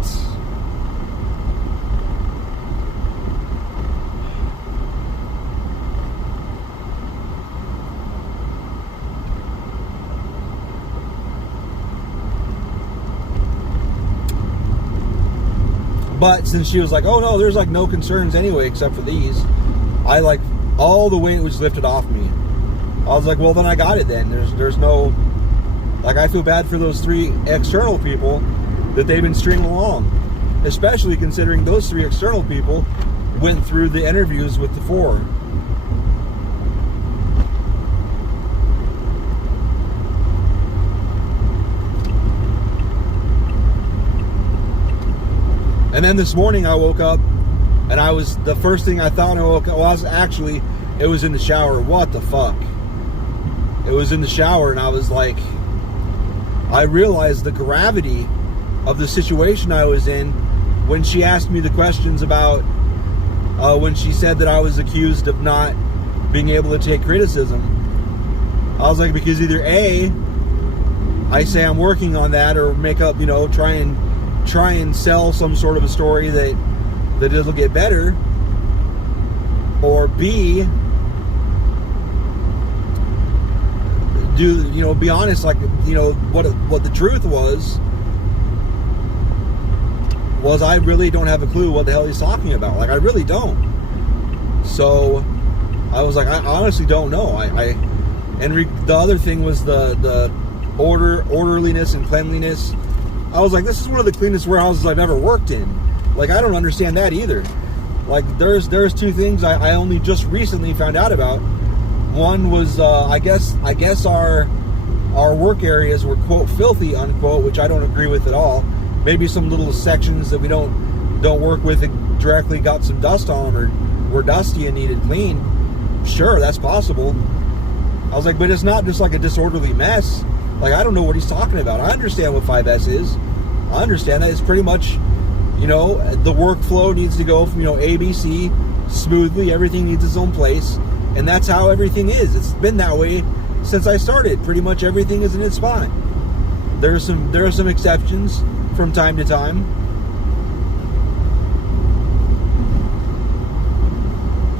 But since she was like, oh no, there's like no concerns anyway except for these, I like all the weight was lifted off me. I was like, well then I got it then. There's no, like, I feel bad for those 3 external people that they've been stringing along, especially considering those 3 external people went through the interviews with the 4. And then this morning I woke up and the first thing I thought when I woke up it was in the shower. What the fuck? It was in the shower and I was like, I realized the gravity of the situation I was in when she asked me the questions about, when she said that I was accused of not being able to take criticism. I was like, because either A, I say I'm working on that or make up, try and sell some sort of a story that it'll get better, or B, be honest, like, what the truth was I really don't have a clue what the hell he's talking about. Like, I really don't. So I was like, I honestly don't know. The other thing was the orderliness and cleanliness. I was like, this is one of the cleanest warehouses I've ever worked in. Like, I don't understand that either. Like, there's 2 things I only just recently found out about. One was, I guess our work areas were, quote, filthy, unquote, which I don't agree with at all. Maybe some little sections that we don't work with and directly got some dust on them or were dusty and needed clean. Sure, that's possible. I was like, but it's not just like a disorderly mess. Like, I don't know what he's talking about. I understand what 5S is. I understand that it's pretty much, you know, the workflow needs to go from, you know, ABC smoothly. Everything needs its own place. And that's how everything is. It's been that way since I started. Pretty much everything is in its spot. There are some exceptions from time to time.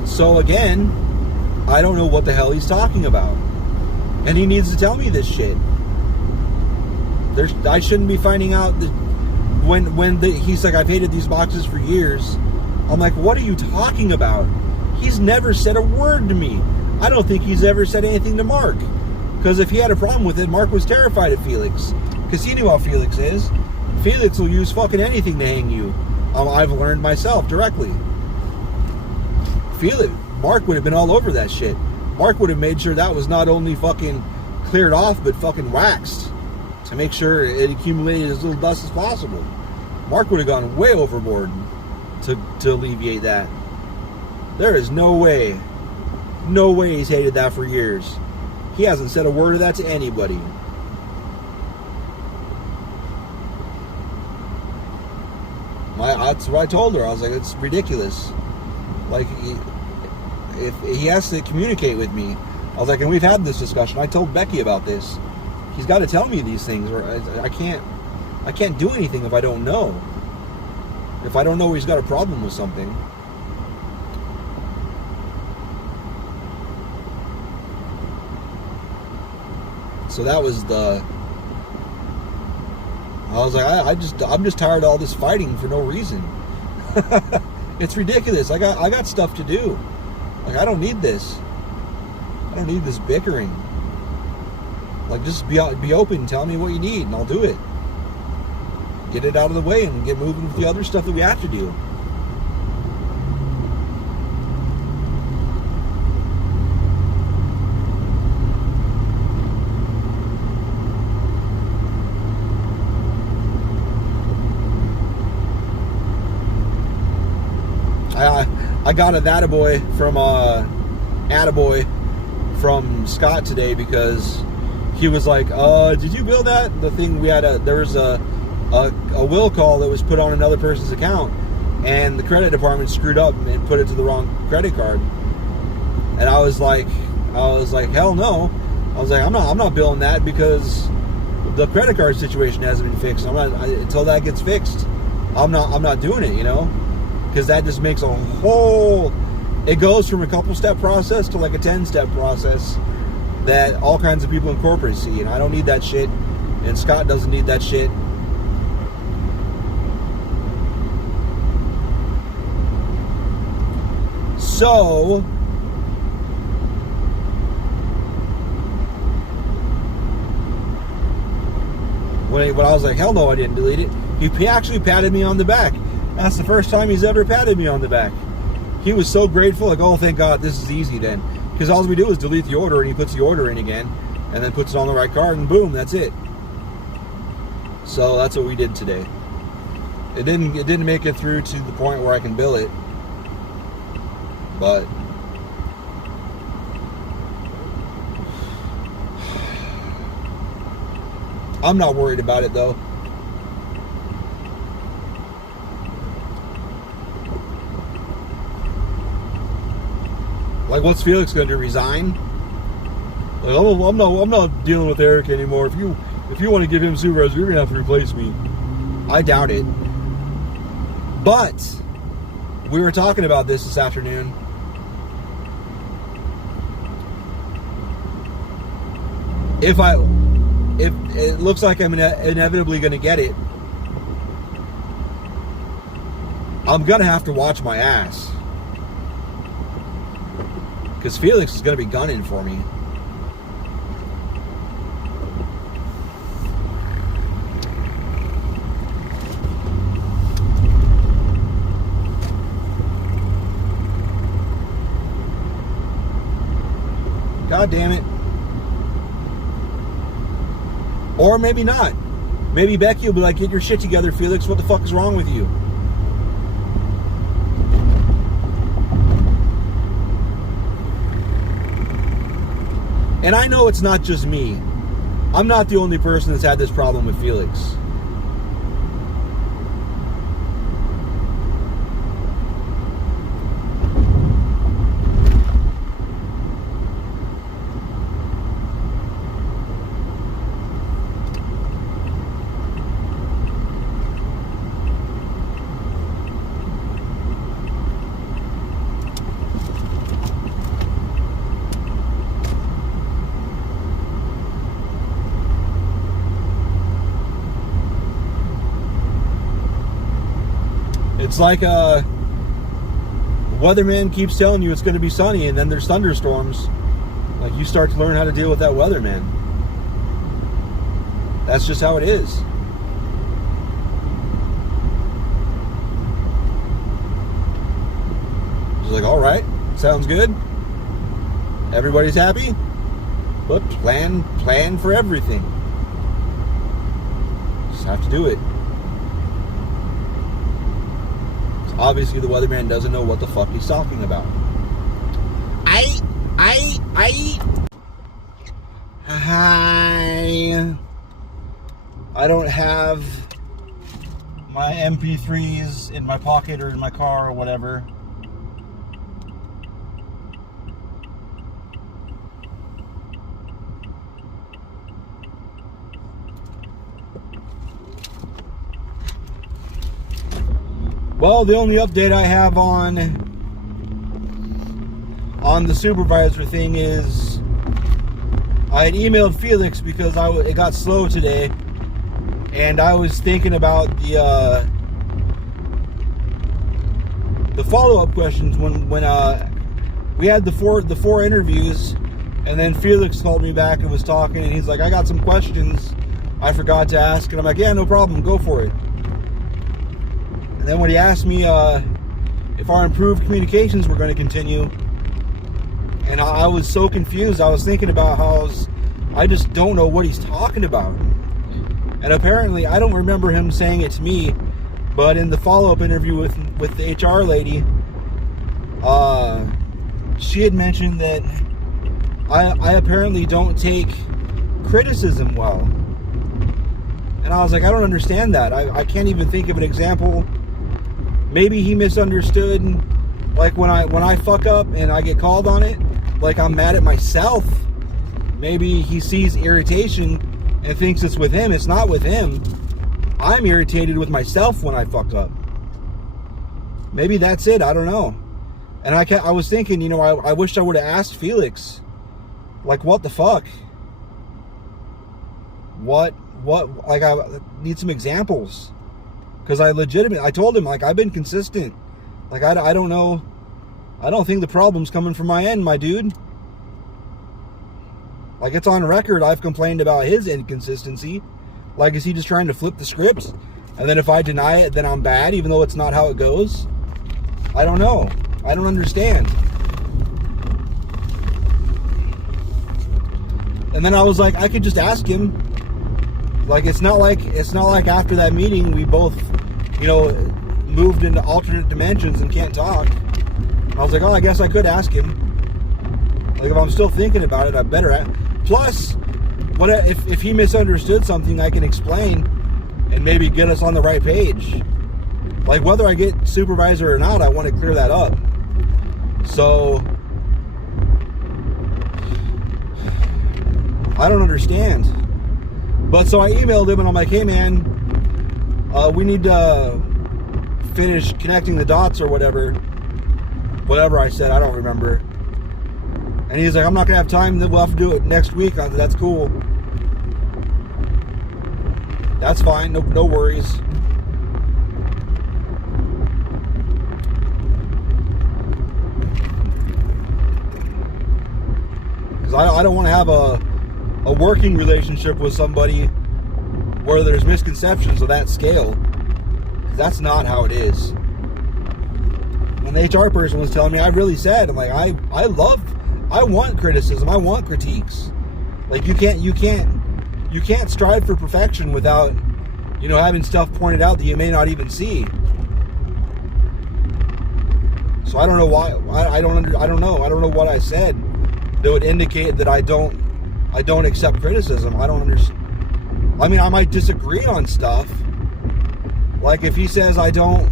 So again, I don't know what the hell he's talking about. And he needs to tell me this shit. I shouldn't be finding out that he's like, I've hated these boxes for years. I'm like, what are you talking about? He's never said a word to me. I don't think he's ever said anything to Mark. Because if he had a problem with it, Mark was terrified of Felix. Because he knew how Felix is. Felix will use fucking anything to hang you. I've learned myself directly. Mark would have been all over that shit. Mark would have made sure that was not only fucking cleared off, but fucking waxed to make sure it accumulated as little dust as possible. Mark would have gone way overboard to alleviate that. There is no way he's hated that for years. He hasn't said a word of that to anybody. That's what I told her. I was like, it's ridiculous. Like, if he has to communicate with me. I was like, and we've had this discussion. I told Becky about this. He's got to tell me these things, or I can't do anything if I don't know. If I don't know he's got a problem with something. So that was I was like, I'm just tired of all this fighting for no reason. It's ridiculous. I got stuff to do. Like, I don't need this. I don't need this bickering. Like, just be open and tell me what you need, and I'll do it. Get it out of the way and get moving with the other stuff that we have to do. I got a attaboy from Scott today because he was like, did you build that? The thing we had there was a will call that was put on another person's account, and the credit department screwed up and put it to the wrong credit card. And I was like, hell no. I was like, I'm not billing that because the credit card situation hasn't been fixed. Until that gets fixed, I'm not doing it, you know? Because that just makes it goes from a couple step process to like a 10-step process that all kinds of people in corporate see, and I don't need that shit, and Scott doesn't need that shit. So when I was like, hell no, I didn't delete it, he actually patted me on the back. That's the first time he's ever patted me on the back. He was so grateful, like, oh, thank God, this is easy then. Because all we do is delete the order, and he puts the order in again, and then puts it on the right card, and boom, that's it. So that's what we did today. It didn't make it through to the point where I can bill it, but I'm not worried about it though. Like, what's Felix going to do? Resign? Like, I'm not dealing with Eric anymore. If you want to give him supervisor, you're going to have to replace me. I doubt it. But we were talking about this afternoon. If it looks like I'm inevitably going to get it, I'm going to have to watch my ass. Because Felix is going to be gunning for me. God damn it. Or maybe not. Maybe Becky will be like, get your shit together, Felix. What the fuck is wrong with you? And I know it's not just me. I'm not the only person that's had this problem with Felix. It's like a weatherman keeps telling you it's going to be sunny, and then there's thunderstorms. Like, you start to learn how to deal with that weatherman. That's just how it is. It's like, all right, sounds good. Everybody's happy, but plan for everything. Just have to do it. Obviously, the weatherman doesn't know what the fuck he's talking about. Hi. I don't have my MP3s in my pocket or in my car or whatever. Well, the only update I have on the supervisor thing is I had emailed Felix because it got slow today, and I was thinking about the follow-up questions when we had the four interviews, and then Felix called me back and was talking, and he's like, I got some questions I forgot to ask, and I'm like, yeah, no problem, go for it. And then when he asked me if our improved communications were going to continue, and I was so confused, I was thinking about how I just don't know what he's talking about. And apparently, I don't remember him saying it to me, but in the follow-up interview with the HR lady, she had mentioned that I apparently don't take criticism well. And I was like, I don't understand that. I can't even think of an example. Maybe he misunderstood, like when I fuck up and I get called on it, like I'm mad at myself. Maybe he sees irritation and thinks it's with him. It's not with him. I'm irritated with myself when I fuck up. Maybe that's it. I don't know. And I was thinking, you know, I wish I would have asked Felix, like, what the fuck? What, like, I need some examples. Because I told him, like, I've been consistent. Like, I don't know. I don't think the problem's coming from my end, my dude. Like, it's on record, I've complained about his inconsistency. Like, is he just trying to flip the script? And then if I deny it, then I'm bad, even though it's not how it goes? I don't know. I don't understand. And then I was like, I could just ask him. Like, it's not like after that meeting we both, you know, moved into alternate dimensions and can't talk. I was like, oh, I guess I could ask him. Like, if I'm still thinking about it, I better. Plus, what if he misunderstood something, I can explain and maybe get us on the right page. Like, whether I get supervisor or not, I want to clear that up. So I don't understand. But so I emailed him and I'm like, hey man, we need to finish connecting the dots or whatever I said, I don't remember. And he's like, I'm not gonna have time, we'll have to do it next week. I said, that's cool. That's fine, no worries. Because I don't want to have a working relationship with somebody where there's misconceptions of that scale. That's not how it is. When the HR person was telling me, I really said, I'm like, I want criticism, I want critiques. Like, you can't strive for perfection without, you know, having stuff pointed out that you may not even see. So I don't know what I said that would indicate that I don't I don't accept criticism. I don't understand. I mean, I might disagree on stuff. Like if he says I don't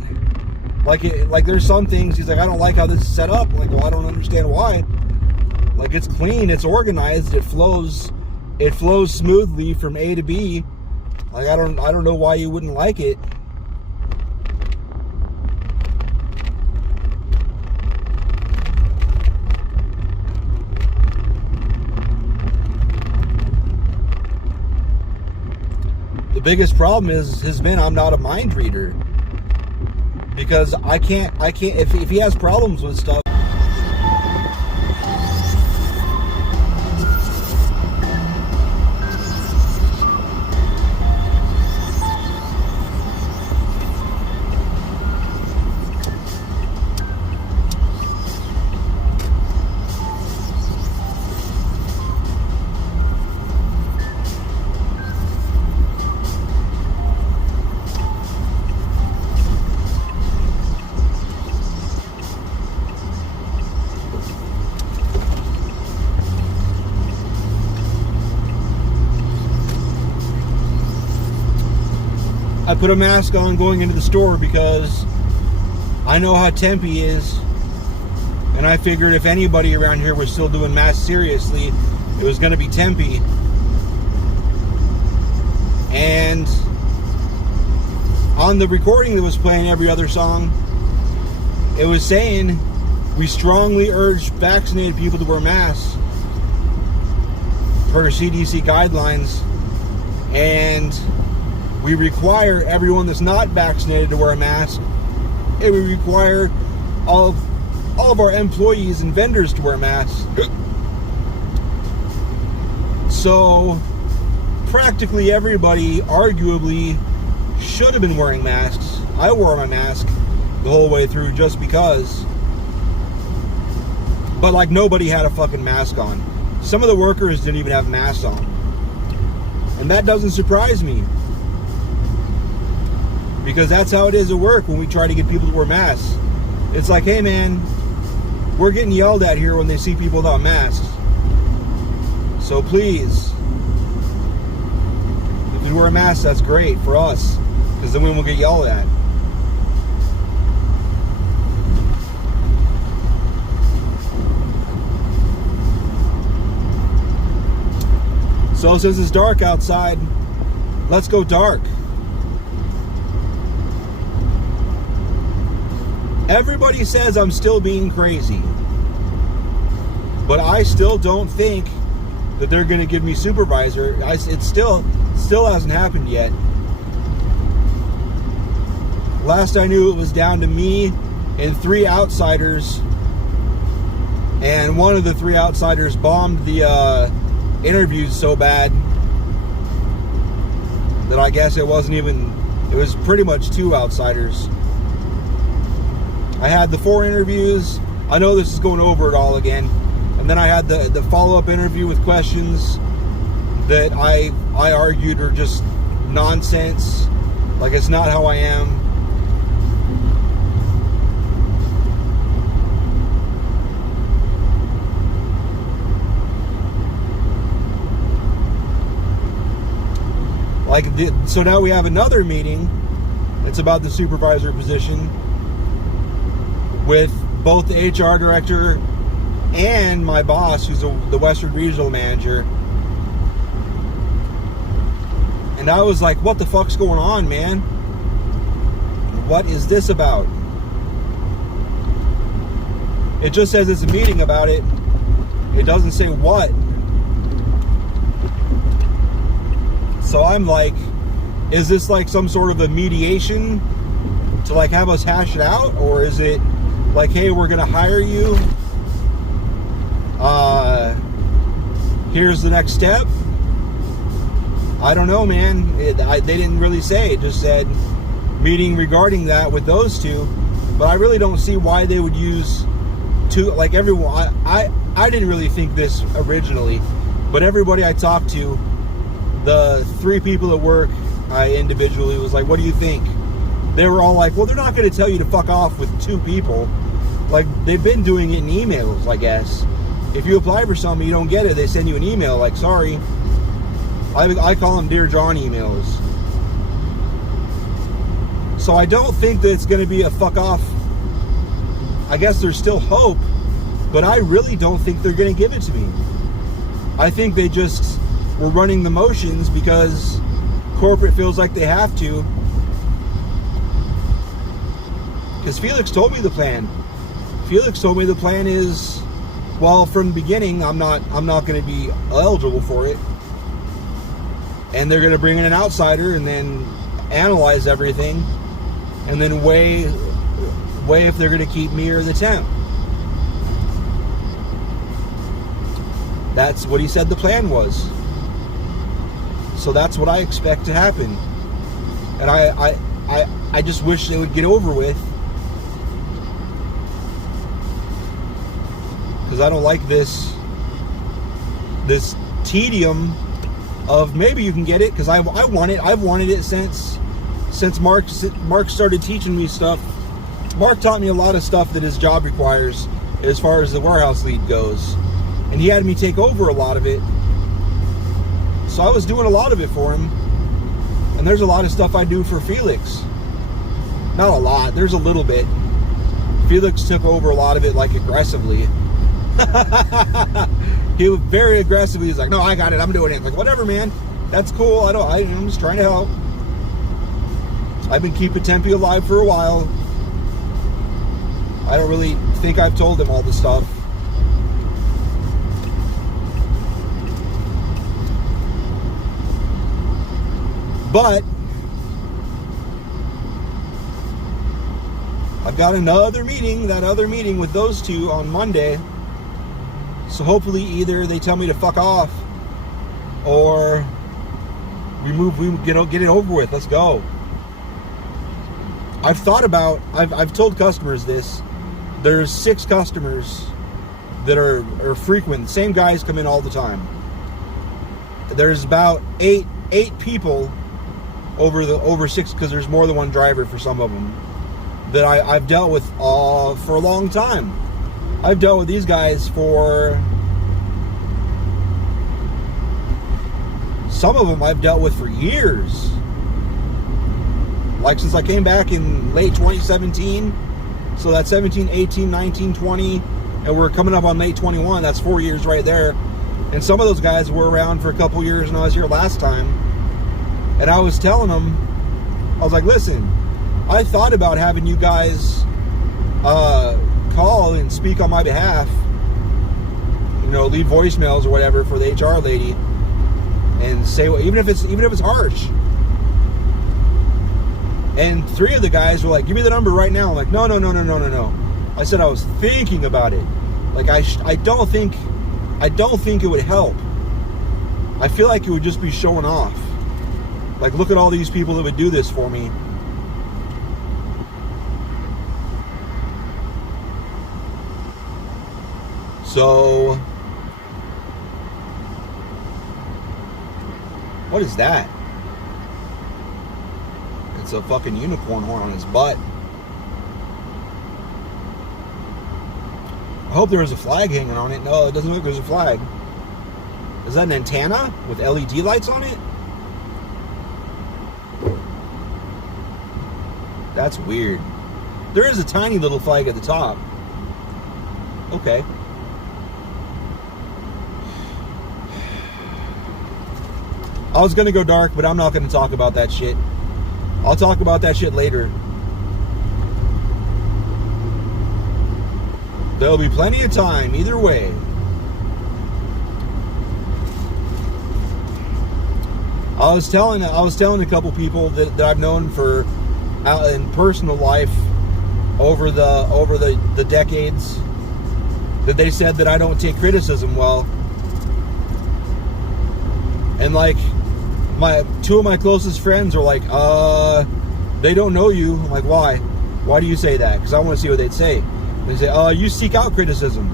like it, like there's some things he's like, I don't like how this is set up. I'm like, well, I don't understand why. Like it's clean, it's organized, it flows smoothly from A to B. Like I don't know why you wouldn't like it. The biggest problem has been I'm not a mind reader, because I can't if he has problems with stuff. I put a mask on going into the store because I know how Tempe is, and I figured if anybody around here was still doing masks seriously, it was going to be Tempe. And on the recording that was playing every other song, it was saying, we strongly urge vaccinated people to wear masks per CDC guidelines, and we require everyone that's not vaccinated to wear a mask, and we require all of our employees and vendors to wear masks. So practically everybody arguably should have been wearing masks. I wore my mask the whole way through just because. But like nobody had a fucking mask on. Some of the workers didn't even have masks on. And that doesn't surprise me, because that's how it is at work when we try to get people to wear masks. It's like, hey man, we're getting yelled at here when they see people without masks. So please, if you wear a mask, that's great for us, because then we won't get yelled at. So since it's dark outside, let's go dark. Everybody says I'm still being crazy, but I still don't think that they're going to give me supervisor. It still hasn't happened yet. Last I knew, it was down to me and 3 outsiders, and one of the 3 outsiders bombed the interviews so bad that I guess it wasn't even, it was pretty much 2 outsiders. I had the 4 interviews. I know this is going over it all again. And then I had the follow-up interview with questions that I argued are just nonsense. Like, it's not how I am. So now we have another meeting. It's about the supervisor position, with both the HR director and my boss, who's the Western Regional Manager. And I was like, what the fuck's going on, man? What is this about? It just says it's a meeting about it. It doesn't say what. So I'm like, is this like some sort of a mediation to like have us hash it out? Or is it like, hey, we're gonna hire you, here's the next step? I don't know, man. They didn't really say. It just said meeting regarding that with those 2, but I really don't see why they would use 2. Like everyone, I didn't really think this originally, but everybody I talked to, the 3 people at work, I individually was like, what do you think? They were all like, well, they're not going to tell you to fuck off with 2 people. Like, they've been doing it in emails, I guess. if you apply for something, you don't get it, they send you an email like, sorry. I call them Dear John emails. So I don't think that it's going to be a fuck off. I guess there's still hope, but I really don't think they're going to give it to me. I think they just were running the motions because corporate feels like they have to. Because Felix told me the plan. Felix told me the plan is, well, from the beginning, I'm not going to be eligible for it. And they're going to bring in an outsider and then analyze everything and then weigh if they're going to keep me or the temp. That's what he said the plan was. So that's what I expect to happen. And I just wish they would get over with. Because I don't like this tedium of maybe you can get it, because I want it. I've wanted it since Mark started teaching me stuff. Mark taught me a lot of stuff that his job requires as far as the warehouse lead goes. And he had me take over a lot of it. So I was doing a lot of it for him. And there's a lot of stuff I do for Felix. Not a lot, there's a little bit. Felix took over a lot of it, like, aggressively. He was very aggressive. He was like, no, I got it, I'm doing it. Like, whatever, man, that's cool. I'm just trying to help. I've been keeping Tempe alive for a while. I don't really think I've told him all the stuff. But I've got another meeting, that other meeting with those two on Monday. So hopefully either they tell me to fuck off or we get it over with. Let's go. I've told customers this. There's 6 customers that are frequent. Same guys come in all the time. There's about eight people over 6, because there's more than one driver for some of them, that I've dealt with for a long time. I've dealt with these guys for, some of them I've dealt with for years. Like since I came back in late 2017. So that's 17, 18, 19, 20. And we're coming up on late 21. That's 4 years right there. And some of those guys were around for a couple years when I was here last time. And I was telling them, I was like, listen, I thought about having you guys call and speak on my behalf, leave voicemails or whatever for the HR lady, and say, even if it's harsh. And 3 of the guys were like, give me the number right now. I'm like, no. I said I was thinking about it. Like, I don't think it would help. I feel like it would just be showing off. Like, look at all these people that would do this for me. So, what is that? It's a fucking unicorn horn on his butt. I hope there was a flag hanging on it. No, it doesn't look like there's a flag. Is that an antenna with LED lights on it? That's weird. There is a tiny little flag at the top. Okay. I was going to go dark, but I'm not going to talk about that shit. I'll talk about that shit later. There'll be plenty of time either way. I was telling a couple people that I've known for in personal life over the decades, that they said that I don't take criticism well. And like, 2 of my closest friends are like, they don't know you. I'm like, why? Why do you say that? Because I want to see what they'd say. They say, you seek out criticism.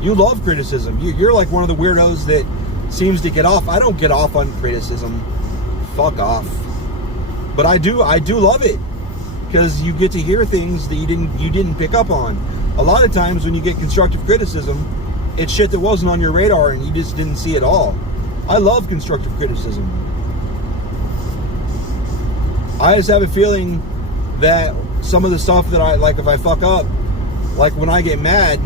You love criticism. You're like one of the weirdos that seems to get off. I don't get off on criticism. Fuck off. But I do love it, because you get to hear things that you didn't pick up on. A lot of times when you get constructive criticism, it's shit that wasn't on your radar and you just didn't see it all. I love constructive criticism. I just have a feeling that some of the stuff that I, like, if I fuck up, like when I get mad,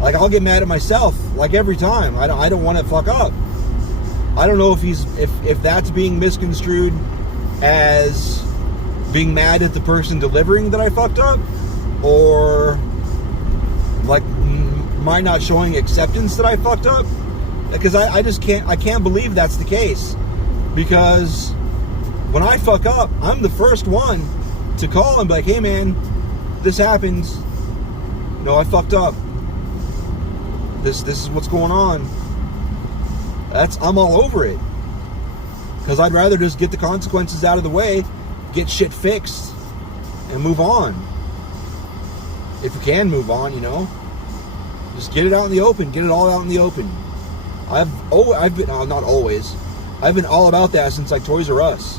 like I'll get mad at myself, like every time. I don't want to fuck up. I don't know if that's being misconstrued as being mad at the person delivering that I fucked up, or like my not showing acceptance that I fucked up, because I just can't believe that's the case. Because when I fuck up, I'm the first one to call and be like, hey man, this happens, I fucked up, this is what's going on. I'm all over it, because I'd rather just get the consequences out of the way, get shit fixed, and move on. If you can move on, just get it out in the open, get it all out in the open. I've been, not always, I've been all about that since like Toys R Us,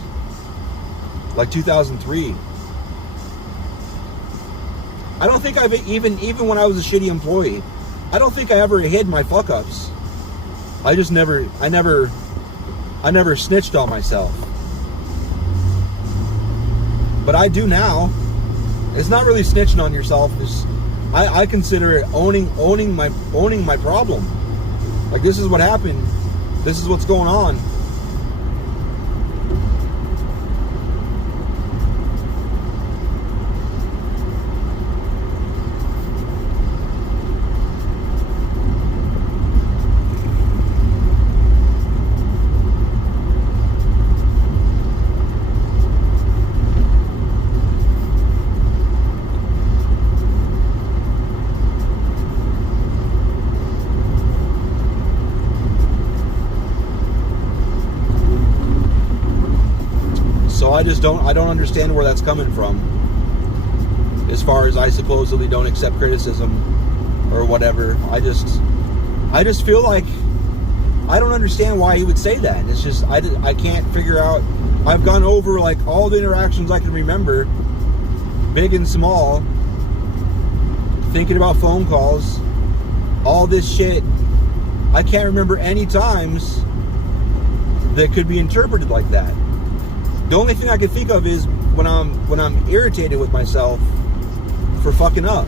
like 2003. I don't think I've even when I was a shitty employee, I don't think I ever hid my fuck ups. I never snitched on myself. But I do now. It's not really snitching on yourself. I consider it owning my problem. Like, this is what happened. This is what's going on. I don't understand where that's coming from, as far as I supposedly don't accept criticism or whatever. I just feel like I don't understand why he would say that. It's just I can't figure out. I've gone over like all the interactions I can remember, big and small, thinking about phone calls, all this shit. I can't remember any times that could be interpreted like that. The only thing I can think of is when I'm irritated with myself for fucking up.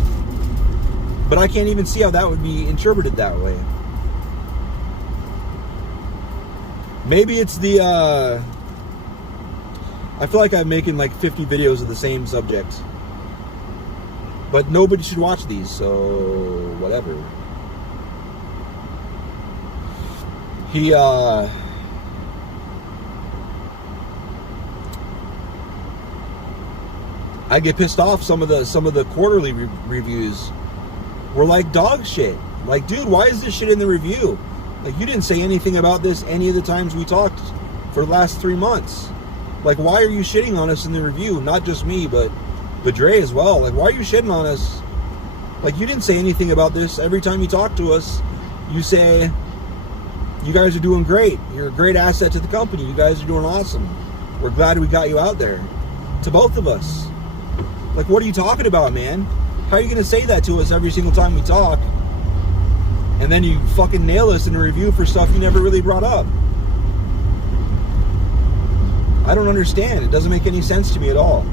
But I can't even see how that would be interpreted that way. Maybe it's the I feel like I'm making like 50 videos of the same subject. But nobody should watch these, so whatever. I get pissed off. Some of the quarterly reviews were like dog shit. Like, dude, why is this shit in the review? Like, you didn't say anything about this any of the times we talked for the last 3 months. Like, why are you shitting on us in the review? Not just me, but Dre as well. Like, why are you shitting on us? Like, you didn't say anything about this. Every time you talk to us, you say, you guys are doing great. You're a great asset to the company. You guys are doing awesome. We're glad we got you out there. To both of us. Like, what are you talking about, man? How are you going to say that to us every single time we talk? And then you fucking nail us in a review for stuff you never really brought up. I don't understand. It doesn't make any sense to me at all.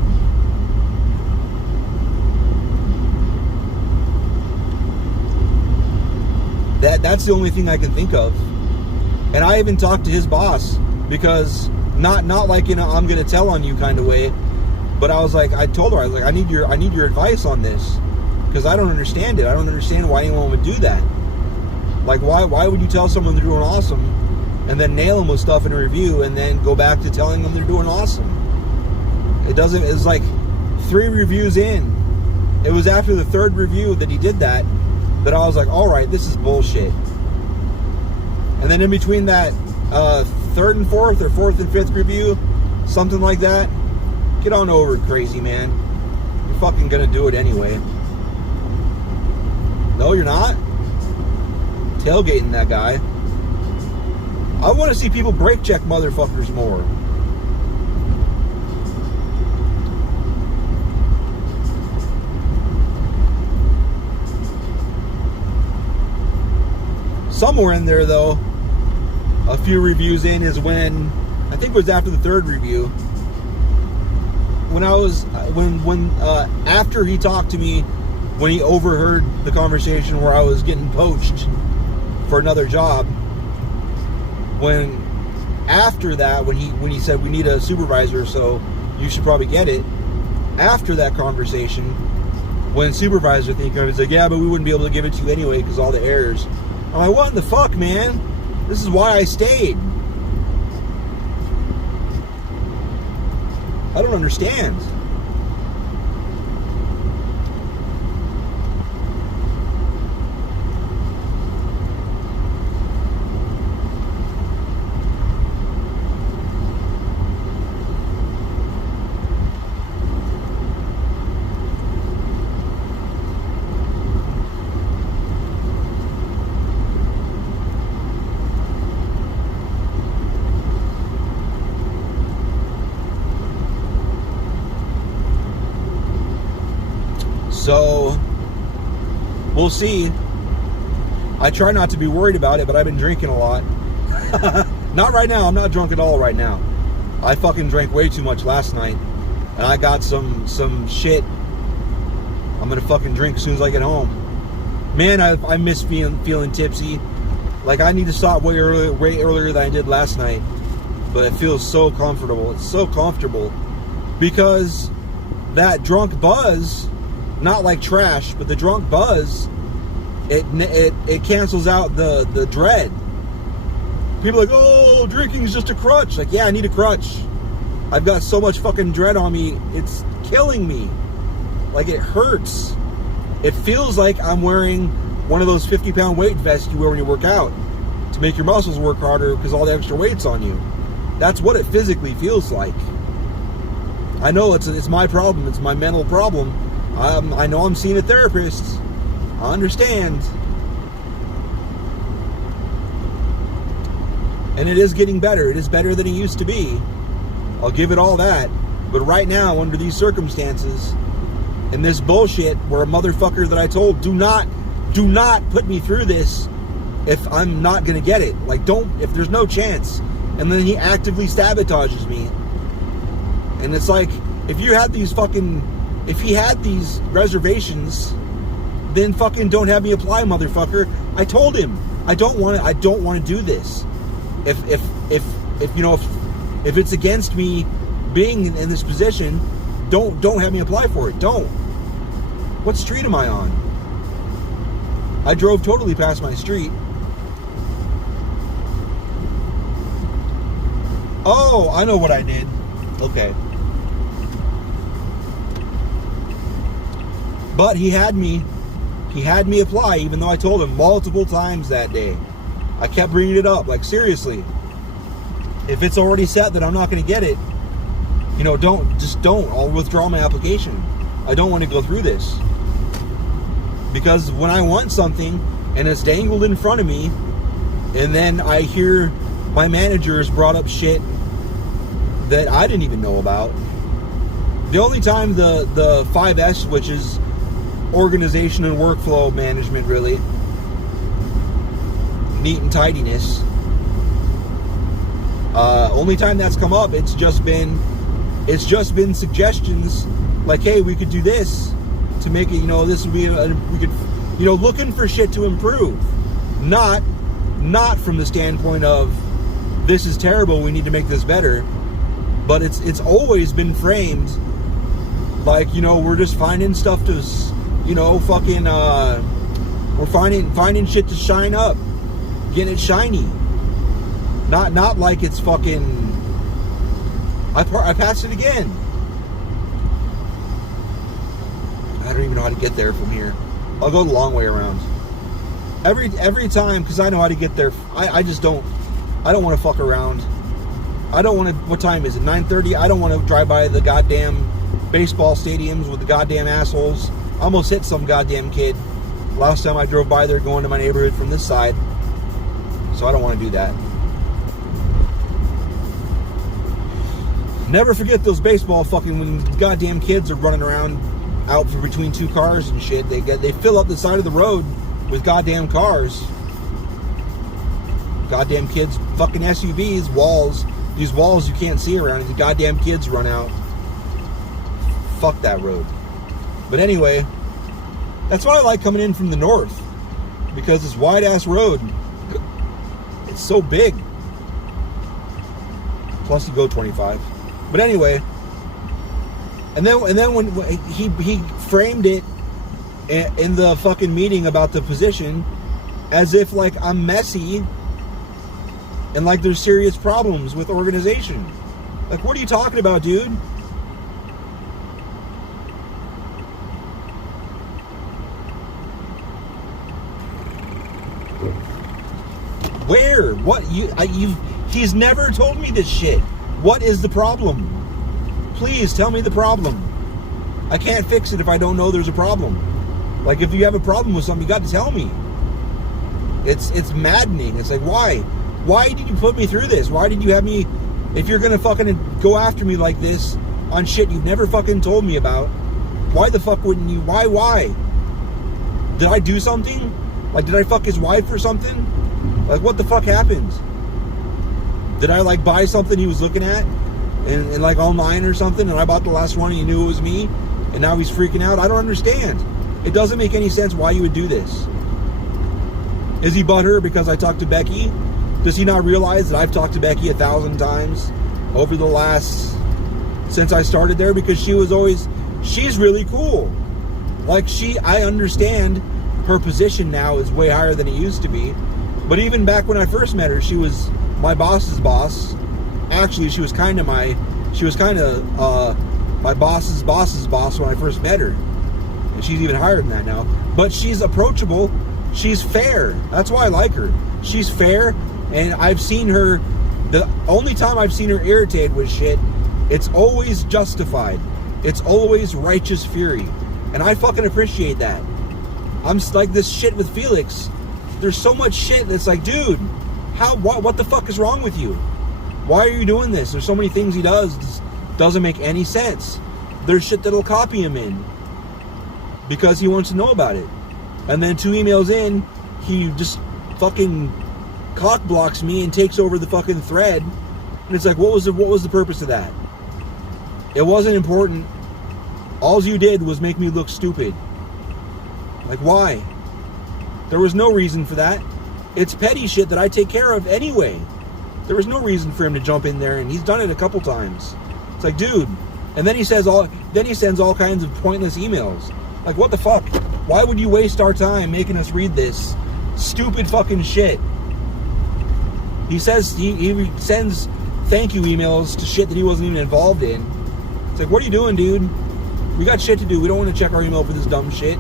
That's the only thing I can think of. And I even talked to his boss, because not like I'm going to tell on you kind of way. But I was like, I told her, I was like, I need your advice on this, because I don't understand it. I don't understand why anyone would do that. Like, why would you tell someone they're doing awesome and then nail them with stuff in a review and then go back to telling them they're doing awesome? It's like 3 reviews in. It was after the 3rd review that he did that I was like, all right, this is bullshit. And then in between that 3rd and 4th or 4th and 5th review, something like that, get on over it, crazy man. You're fucking gonna do it anyway. No, you're not. Tailgating that guy. I want to see people brake check motherfuckers more. Somewhere in there, though, a few reviews in is when, I think it was after the third review, after he talked to me, when he overheard the conversation where I was getting poached for another job, after that, when he said we need a supervisor, so you should probably get it. After that conversation, when supervisor thinking of it, he's like, yeah, but we wouldn't be able to give it to you anyway because all the errors. I'm like, what in the fuck, man? This is why I stayed. I don't understand. So, we'll see. I try not to be worried about it, but I've been drinking a lot. Not right now. I'm not drunk at all right now. I fucking drank way too much last night. And I got some shit I'm gonna fucking drink as soon as I get home. Man, I miss feeling tipsy. Like, I need to stop way earlier than I did last night. But it feels so comfortable. It's so comfortable. Because that drunk buzz, not like trash, but the drunk buzz, it cancels out the dread. People are like, oh, drinking is just a crutch. Like, yeah, I need a crutch. I've got so much fucking dread on me, it's killing me. Like, it hurts. It feels like I'm wearing one of those 50-pound weight vests you wear when you work out to make your muscles work harder because all the extra weight's on you. That's what it physically feels like. I know it's my problem. It's my mental problem. I know I'm seeing a therapist. I understand. And it is getting better. It is better than it used to be. I'll give it all that. But right now, under these circumstances, and this bullshit where a motherfucker that I told, do not put me through this if I'm not going to get it. Like, if there's no chance. And then he actively sabotages me. And it's like, if he had these reservations, then fucking don't have me apply, motherfucker. I told him I don't want to do this. If it's against me being in this position, don't have me apply for it. Don't. What street am I on? I drove totally past my street. Oh, I know what I did. Okay. But he had me apply, even though I told him multiple times that day. I kept bringing it up, like, seriously. If it's already set that I'm not going to get it, don't. I'll withdraw my application. I don't want to go through this. Because when I want something and it's dangled in front of me, and then I hear my managers brought up shit that I didn't even know about. The only time the 5S, which is organization and workflow management, really, neat and tidiness, only time that's come up, it's just been suggestions like, hey, we could do this to make it, this would be we could, looking for shit to improve, not from the standpoint of this is terrible, we need to make this better. But it's always been framed like, we're just finding stuff to, we're finding shit to shine up, getting it shiny. Not like it's fucking, I passed it again. I don't even know how to get there from here. I'll go the long way around. Every time, because I know how to get there. I don't want to fuck around. I don't want to, what time is it, 9:30? I don't want to drive by the goddamn baseball stadiums with the goddamn assholes. I almost hit some goddamn kid last time I drove by there going to my neighborhood from this side. So I don't want to do that. Never forget those baseball fucking, when goddamn kids are running around out from between two cars and shit. They fill up the side of the road with goddamn cars. Goddamn kids, fucking SUVs, walls, these walls you can't see around, and the goddamn kids run out. Fuck that road. But anyway, that's why I like coming in from the north, because this wide ass road, it's so big. Plus you go 25. But anyway, and then when he framed it in the fucking meeting about the position as if like I'm messy and like there's serious problems with organization. Like, what are you talking about, dude? Where? What? He's never told me this shit. What is the problem? Please tell me the problem. I can't fix it if I don't know there's a problem. Like, if you have a problem with something, you got to tell me. It's maddening. It's like, why? Why did you put me through this? Why did you have me... If you're gonna fucking go after me like this on shit you've never fucking told me about, why the fuck wouldn't you... Why? Did I do something? Like, did I fuck his wife or something? Like, what the fuck happened? Did I, like, buy something he was looking at in like, online or something, and I bought the last one and he knew it was me, and now he's freaking out? I don't understand. It doesn't make any sense why you would do this. Is he butthurt because I talked to Becky? Does he not realize that I've talked to Becky 1,000 times over the last... since I started there? Because she's really cool. Like, I understand her position now is way higher than it used to be. But even back when I first met her, she was my boss's boss. Actually, she was kind of my boss's boss's boss when I first met her. And she's even higher than that now. But she's approachable. She's fair. That's why I like her. She's fair, and I've seen her... The only time I've seen her irritated with shit, it's always justified. It's always righteous fury. And I fucking appreciate that. I'm like this shit with Felix. There's so much shit that's like, dude, what the fuck is wrong with you? Why are you doing this? There's so many things he does doesn't make any sense. There's shit that'll copy him in because he wants to know about it. And then 2 emails in, he just fucking cock blocks me and takes over the fucking thread. And it's like, what was the purpose of that? It wasn't important. All you did was make me look stupid. Like, why? There was no reason for that. It's petty shit that I take care of anyway. There was no reason for him to jump in there, and he's done it a couple times. It's like, dude. And then he sends all kinds of pointless emails. Like, what the fuck? Why would you waste our time making us read this stupid fucking shit? He says he sends thank you emails to shit that he wasn't even involved in. It's like, what are you doing, dude? We got shit to do. We don't want to check our email for this dumb shit.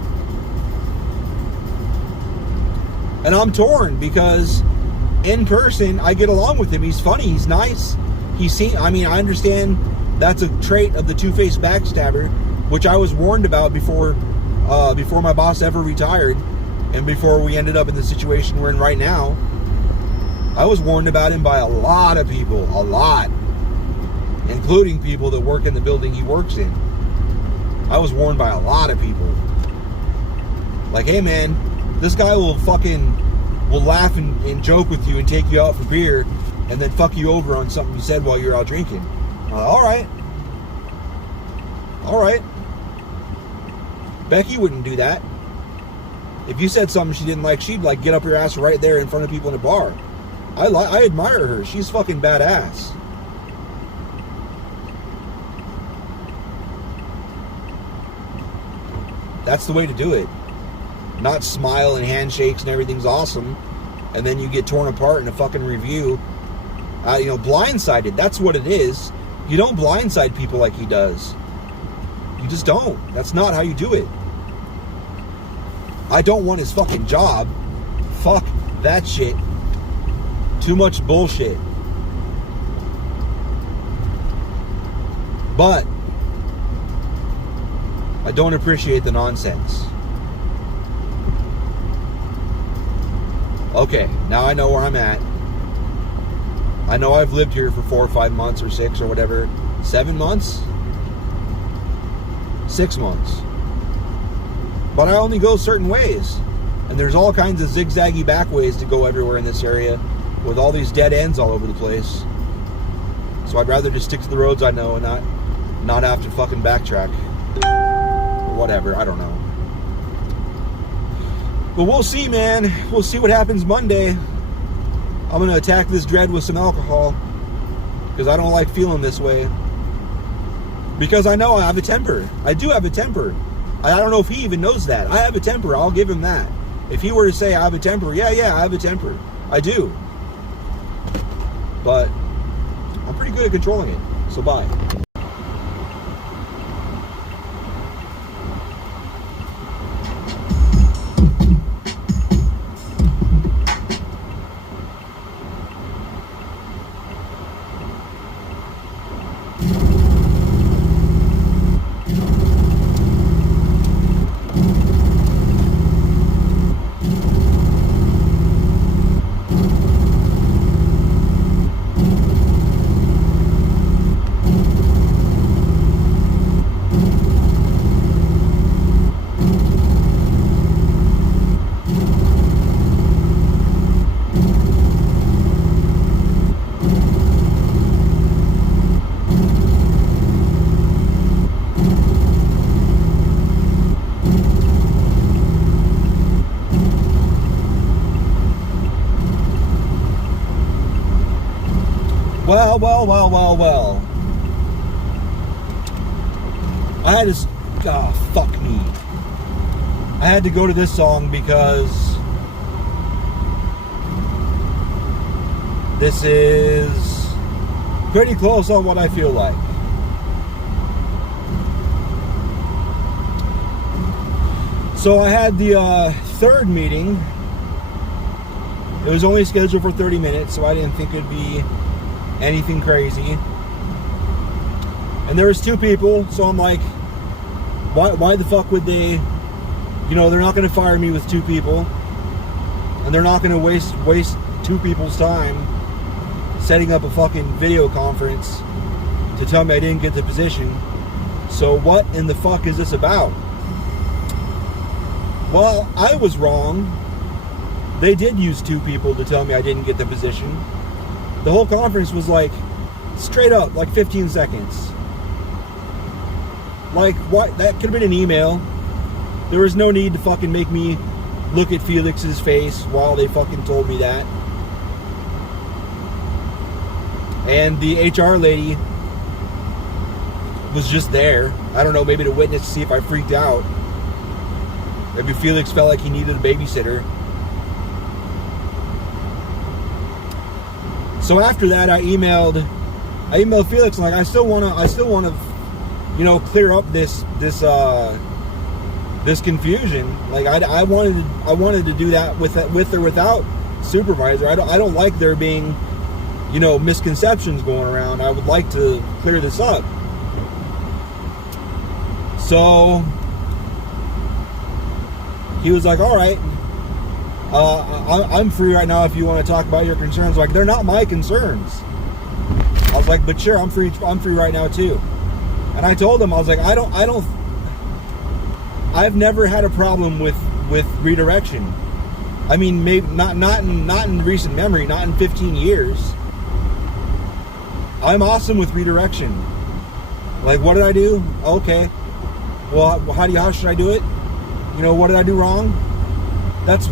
And I'm torn because in person, I get along with him. He's funny. He's nice. I understand that's a trait of the two-faced backstabber, which I was warned about before my boss ever retired and before we ended up in the situation we're in right now. I was warned about him by a lot of people. A lot. Including people that work in the building he works in. I was warned by a lot of people. Like, hey man, this guy will laugh and joke with you and take you out for beer and then fuck you over on something you said while you're out drinking. All right. Becky wouldn't do that. If you said something she didn't like, she'd like get up your ass right there in front of people in a bar. I admire her. She's fucking badass. That's the way to do it. Not smile and handshakes and everything's awesome, and then you get torn apart in a fucking review. Blindsided. That's what it is. You don't blindside people like he does. You just don't. That's not how you do it. I don't want his fucking job. Fuck that shit. Too much bullshit. But I don't appreciate the nonsense. Okay, now I know where I'm at. I know I've lived here for 4 or 5 months or 6 or whatever. 7 months? 6 months. But I only go certain ways. And there's all kinds of zigzaggy back ways to go everywhere in this area. with all these dead ends all over the place. So I'd rather just stick to the roads I know and not have to fucking backtrack. Or whatever, I don't know. But we'll see, man. We'll see what happens Monday. I'm going to attack this dread with some alcohol. Because I don't like feeling this way. Because I know I have a temper. I do have a temper. I don't know if he even knows that. I have a temper. I'll give him that. If he were to say I have a temper, yeah, I have a temper. I do. But I'm pretty good at controlling it. So bye. Well. I had to... Oh, fuck me. I had to go to this song because this is pretty close on what I feel like. So I had the third meeting. It was only scheduled for 30 minutes, so I didn't think it'd be anything crazy. And there was 2 people, so I'm like, why the fuck would they, they're not going to fire me with 2 people, and they're not going to waste 2 people's time setting up a fucking video conference to tell me I didn't get the position. So what in the fuck is this about? Well, I was wrong. They did use 2 people to tell me I didn't get the position. The whole conference was like, straight up, like 15 seconds. Like, what? That could have been an email. There was no need to fucking make me look at Felix's face while they fucking told me that. And the HR lady was just there. I don't know, maybe to witness to see if I freaked out. Maybe Felix felt like he needed a babysitter. So after that, I emailed Felix, and like, I still want to, clear up this confusion. Like, I wanted to do that with or without supervisor. I don't like there being, misconceptions going around. I would like to clear this up. So he was like, all right. I'm free right now if you want to talk about your concerns. Like, they're not my concerns. I was like, but sure, I'm free right now too. And I told him, I was like, I've never had a problem with redirection. I mean, maybe not in recent memory, not in 15 years. I'm awesome with redirection. Like, what did I do? Okay. Well, how should I do it? What did I do wrong? That's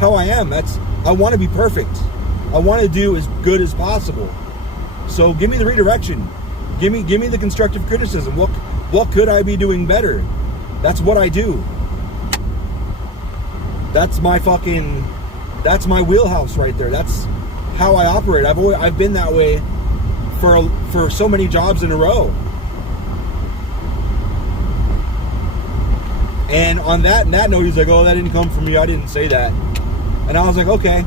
how I am. I want to be perfect. I want to do as good as possible. So give me the redirection. Give me the constructive criticism. What could I be doing better? That's what I do. That's my wheelhouse right there. That's how I operate. I've been that way for so many jobs in a row. And on that note, he's like, oh, that didn't come from me. I didn't say that. And I was like, okay.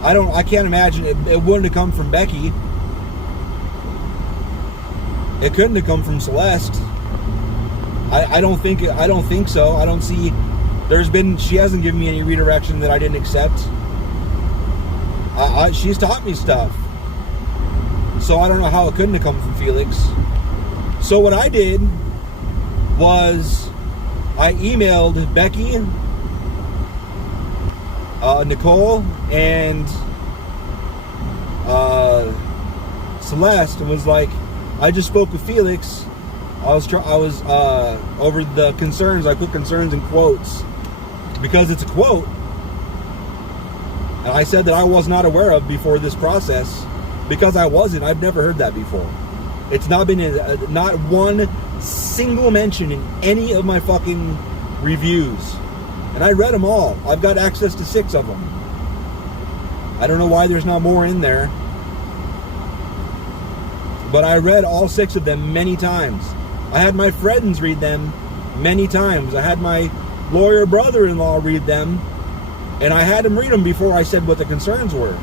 I can't imagine it wouldn't have come from Becky. It couldn't have come from Celeste. I don't think so. I don't see. She hasn't given me any redirection that I didn't accept. She's taught me stuff. So I don't know how it couldn't have come from Felix. So what I did was I emailed Becky, Nicole and Celeste, and was like, I just spoke with Felix. I was over the concerns. I put concerns in quotes because it's a quote, and I said that I was not aware of before this process because I wasn't. I've never heard that before. It's not been not one single mention in any of my fucking reviews, and I read them all. I've got access to 6 of them. I don't know why there's not more in there, but I read all 6 of them many times. I had my friends read them many times. I had my lawyer brother-in-law read them, and I had him read them before I said what the concerns were.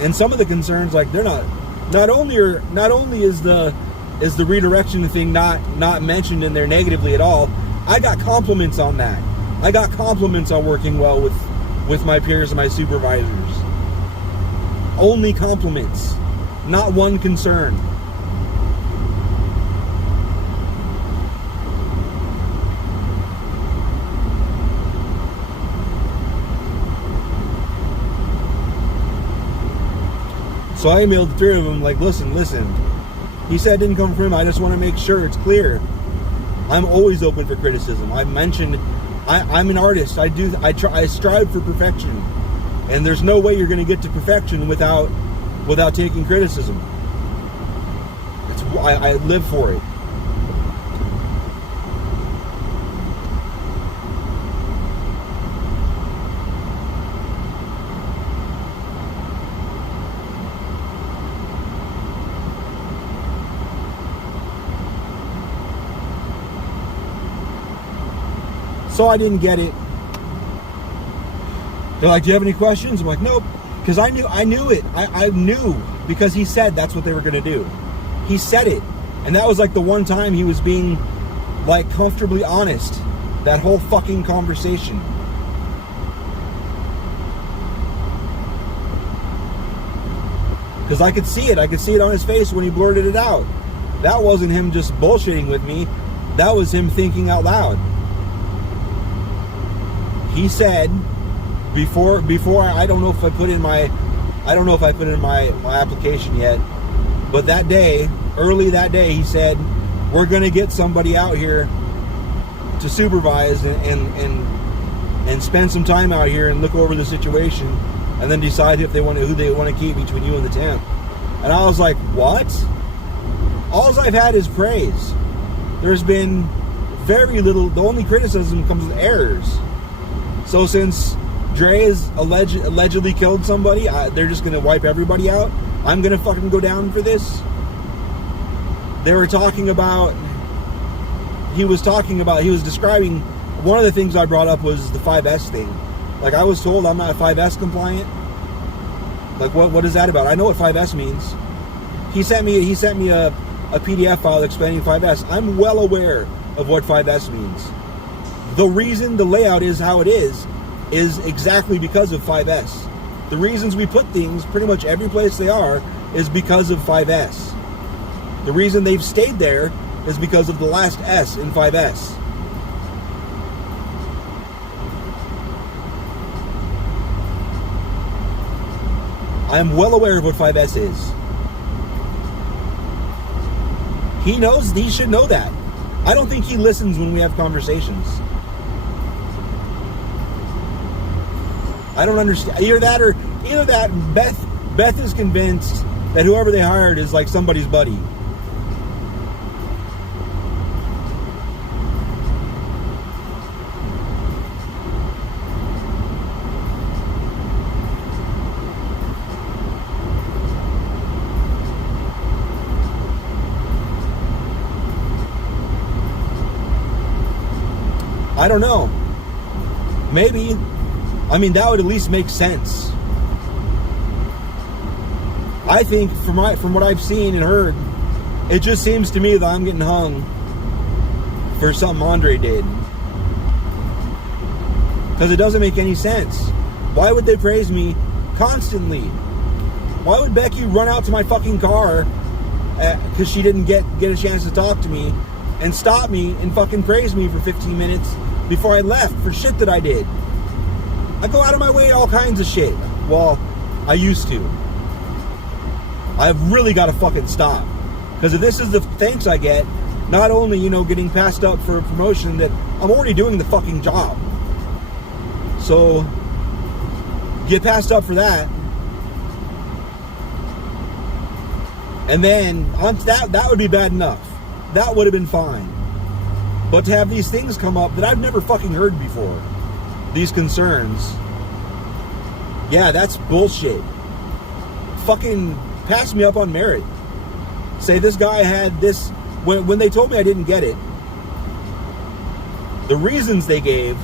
And some of the concerns, like, they're not only is the redirection thing not mentioned in there negatively at all. I got compliments on that. I got compliments on working well with my peers and my supervisors. Only compliments, not one concern. So I emailed the 3 of them, like, listen. He said it didn't come from him. I just want to make sure it's clear. I'm always open for criticism. I mentioned I'm an artist. I strive for perfection, and there's no way you're going to get to perfection without taking criticism. I live for it. So I didn't get it. They're like, do you have any questions? I'm like, nope. Because I knew it. I knew because he said that's what they were going to do. He said it. And that was like the one time he was being like comfortably honest. That whole fucking conversation. Because I could see it. I could see it on his face when he blurted it out. That wasn't him just bullshitting with me. That was him thinking out loud. He said before I don't know if I put in my application yet, but that day, early that day, he said, we're gonna get somebody out here to supervise and spend some time out here and look over the situation and then decide who they want to keep between you and the temp. And I was like, what? All I've had is praise. There's been very little. The only criticism comes with errors. So since Dre has allegedly killed somebody, they're just going to wipe everybody out? I'm going to fucking go down for this? They were talking about... He was describing... One of the things I brought up was the 5S thing. Like, I was told I'm not 5S compliant. Like, what is that about? I know what 5S means. He sent me a PDF file explaining 5S. I'm well aware of what 5S means. The reason the layout is how it is exactly because of 5S. The reasons we put things pretty much every place they are is because of 5S. The reason they've stayed there is because of the last S in 5S. I am well aware of what 5S is. He should know that. I don't think he listens when we have conversations. I don't understand. Either that Beth is convinced that whoever they hired is like somebody's buddy. I don't know. Maybe. I mean, that would at least make sense. I think from what I've seen and heard, it just seems to me that I'm getting hung for something Andre did. Because it doesn't make any sense. Why would they praise me constantly? Why would Becky run out to my fucking car because she didn't get a chance to talk to me and stop me and fucking praise me for 15 minutes before I left for shit that I did? I go out of my way all kinds of shit. Well, I used to. I've really got to fucking stop. Because if this is the thanks I get, not only, you know, getting passed up for a promotion, that I'm already doing the fucking job. So, get passed up for that. And then, on that would be bad enough. That would have been fine. But to have these things come up that I've never fucking heard before, these concerns, yeah, that's bullshit. Fucking pass me up on merit. Say this guy had this, when they told me I didn't get it, the reasons they gave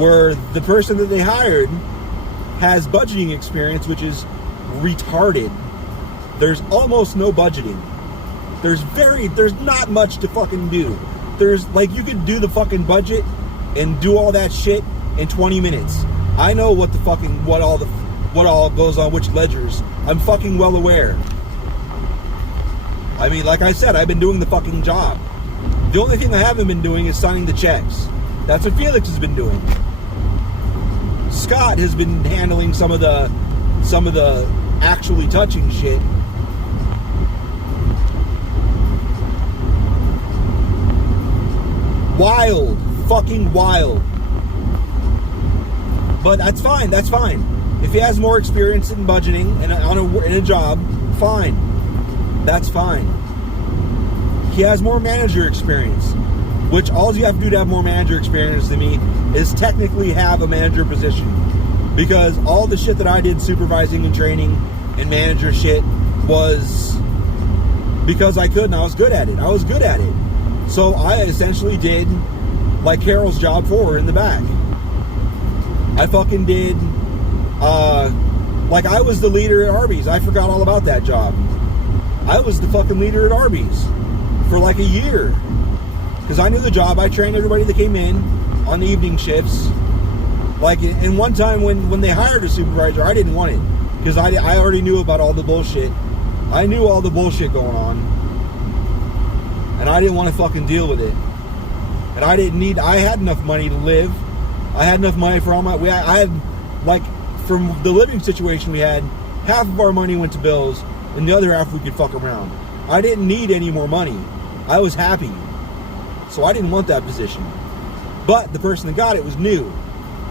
were the person that they hired has budgeting experience, which is retarded. There's almost no budgeting. There's not much to fucking do. There's, like, you could do the fucking budget and do all that shit in 20 minutes. I know what the fucking, what all goes on which ledgers. I'm fucking well aware. I mean, like I said, I've been doing the fucking job. The only thing I haven't been doing is signing the checks. That's what Felix has been doing. Scott has been handling some of the actually touching shit. Wild. Fucking wild. But that's fine. That's fine. If he has more experience in budgeting and in a job, fine. That's fine. He has more manager experience, which all you have to do to have more manager experience than me is technically have a manager position. Because all the shit that I did supervising and training and manager shit was because I could and I was good at it. I was good at it. So I essentially did like Carol's job for her in the back. I fucking did, like I was the leader at Arby's. I forgot all about that job. I was the fucking leader at Arby's for like a year. Because I knew the job. I trained everybody that came in on the evening shifts. Like, and one time when they hired a supervisor, I didn't want it. Because I already knew about all the bullshit. I knew all the bullshit going on. And I didn't want to fucking deal with it. And I had enough money to live. I had enough money for all my, I had, like, from the living situation we had, half of our money went to bills, and the other half we could fuck around. I didn't need any more money. I was happy. So I didn't want that position. But the person that got it was new.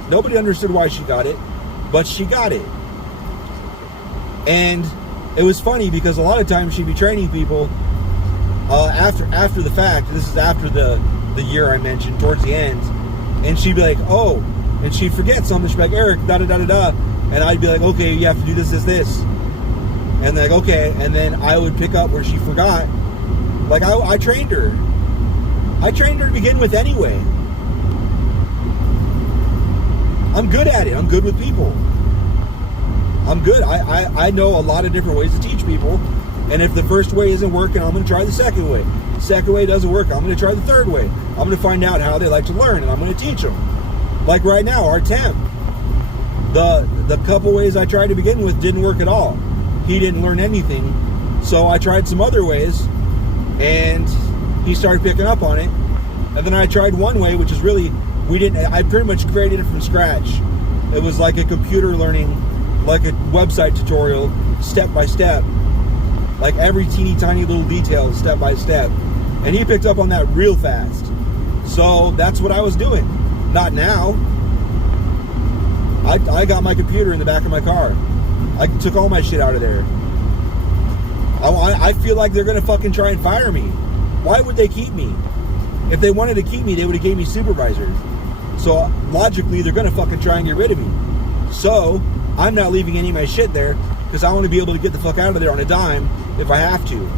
Nobody understood why she got it, but she got it. And it was funny because a lot of times she'd be training people after the fact. This is after the year I mentioned, towards the end. And she'd be like, oh, and she'd forget something. She'd be like, Eric, da-da-da-da-da. And I'd be like, okay, you have to do this. And they're like, okay. And then I would pick up where she forgot. Like, I trained her. I trained her to begin with anyway. I'm good at it. I'm good with people. I'm good. I know a lot of different ways to teach people. And if the first way isn't working, I'm going to try the second way. The second way doesn't work, I'm going to try the third way. I'm going to find out how they like to learn, and I'm going to teach them. Like right now, our temp. The couple ways I tried to begin with didn't work at all. He didn't learn anything. So I tried some other ways, and he started picking up on it. And then I tried one way, which is really, I pretty much created it from scratch. It was like a computer learning, like a website tutorial, step by step. Like every teeny tiny little detail, step by step. And he picked up on that real fast. So that's what I was doing. Not now. I got my computer in the back of my car. I took all my shit out of there. I feel like they're going to fucking try and fire me. Why would they keep me? If they wanted to keep me, they would have gave me supervisor. So logically, they're going to fucking try and get rid of me. So I'm not leaving any of my shit there because I want to be able to get the fuck out of there on a dime if I have to.